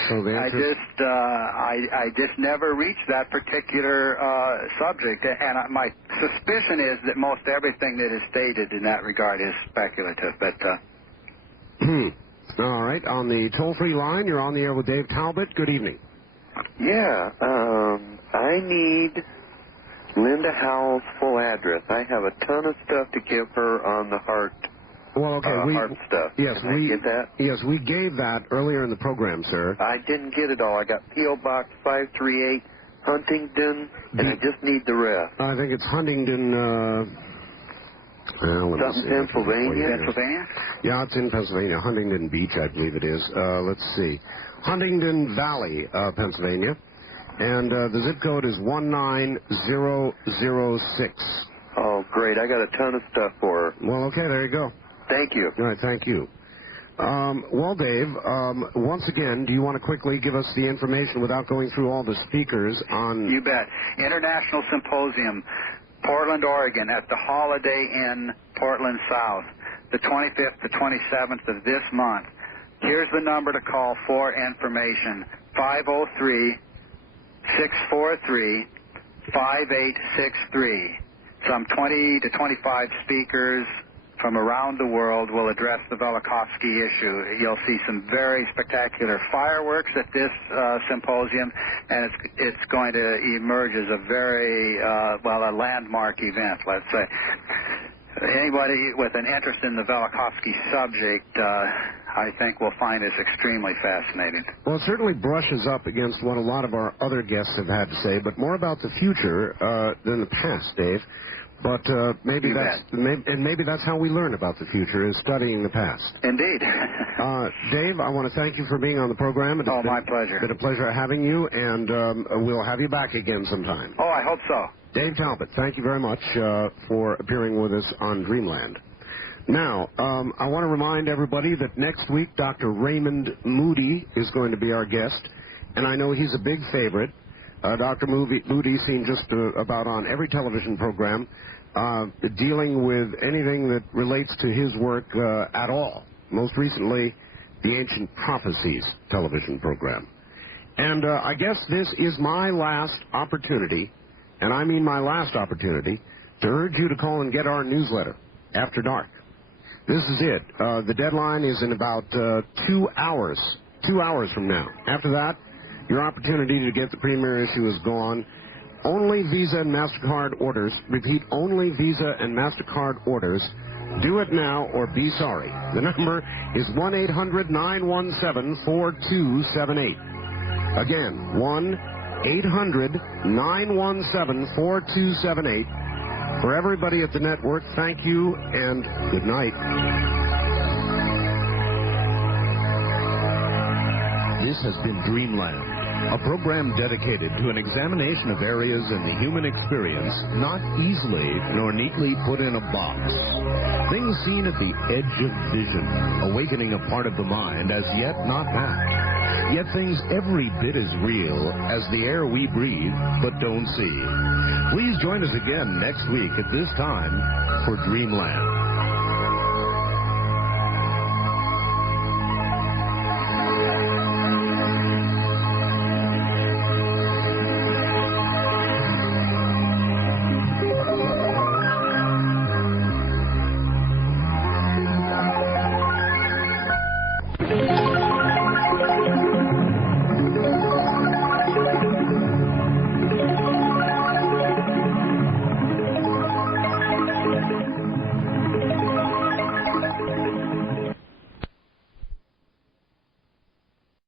So the answer I just never reached that particular subject, and my suspicion is that most everything that is stated in that regard is speculative. But all right, on the toll-free line, you're on the air with Dave Talbot. Good evening. Yeah, I need Linda Howell's full address. I have a ton of stuff to give her on the heart Well, okay, HARP stuff. Yes, Can I get that? Yes, we gave that earlier in the program, sir. I didn't get it all. I got P.O. Box 538, Huntington, and I just need the rest. I think it's Huntington, Pennsylvania? Yeah, it's in Pennsylvania. Huntington Beach, I believe it is. Let's see. Huntington Valley, Pennsylvania. And the zip code is 19006. Oh, great. I got a ton of stuff for her. Well, okay, there you go. Thank you. All right, thank you. Well, Dave, once again, do you want to quickly give us the information without going through all the speakers on... You bet. International Symposium, Portland, Oregon, at the Holiday Inn, Portland South, the 25th to 27th of this month. Here's the number to call for information, 503-643-5863. Some 20 to 25 speakers from around the world will address the Velikovsky issue. You'll see some very spectacular fireworks at this symposium, and it's going to emerge as a very, a landmark event, let's say. Anybody with an interest in the Velikovsky subject, I think will find this extremely fascinating. Well, it certainly brushes up against what a lot of our other guests have had to say, but more about the future than the past, Dave. But maybe that's how we learn about the future, is studying the past. Indeed. Dave, I want to thank you for being on the program. My pleasure. It's been a pleasure having you, and we'll have you back again sometime. Oh, I hope so. Dave Talbot, thank you very much for appearing with us on Dreamland. Now, I want to remind everybody that next week Dr. Raymond Moody is going to be our guest, and I know he's a big favorite. Dr. Moody seen just about on every television program dealing with anything that relates to his work at all. Most recently, the Ancient Prophecies television program. And I guess this is my last opportunity, and I mean my last opportunity, to urge you to call and get our newsletter, After Dark. This is it. The deadline is in about 2 hours. 2 hours from now. After that, your opportunity to get the premier issue is gone. Only Visa and MasterCard orders, repeat, only Visa and MasterCard orders. Do it now or be sorry. The number is 1-800-917-4278. Again, 1-800-917-4278. For everybody at the network, thank you and good night. This has been Dreamland, a program dedicated to an examination of areas in the human experience not easily nor neatly put in a box. Things seen at the edge of vision, awakening a part of the mind as yet not that. Yet things every bit as real as the air we breathe but don't see. Please join us again next week at this time for Dreamland.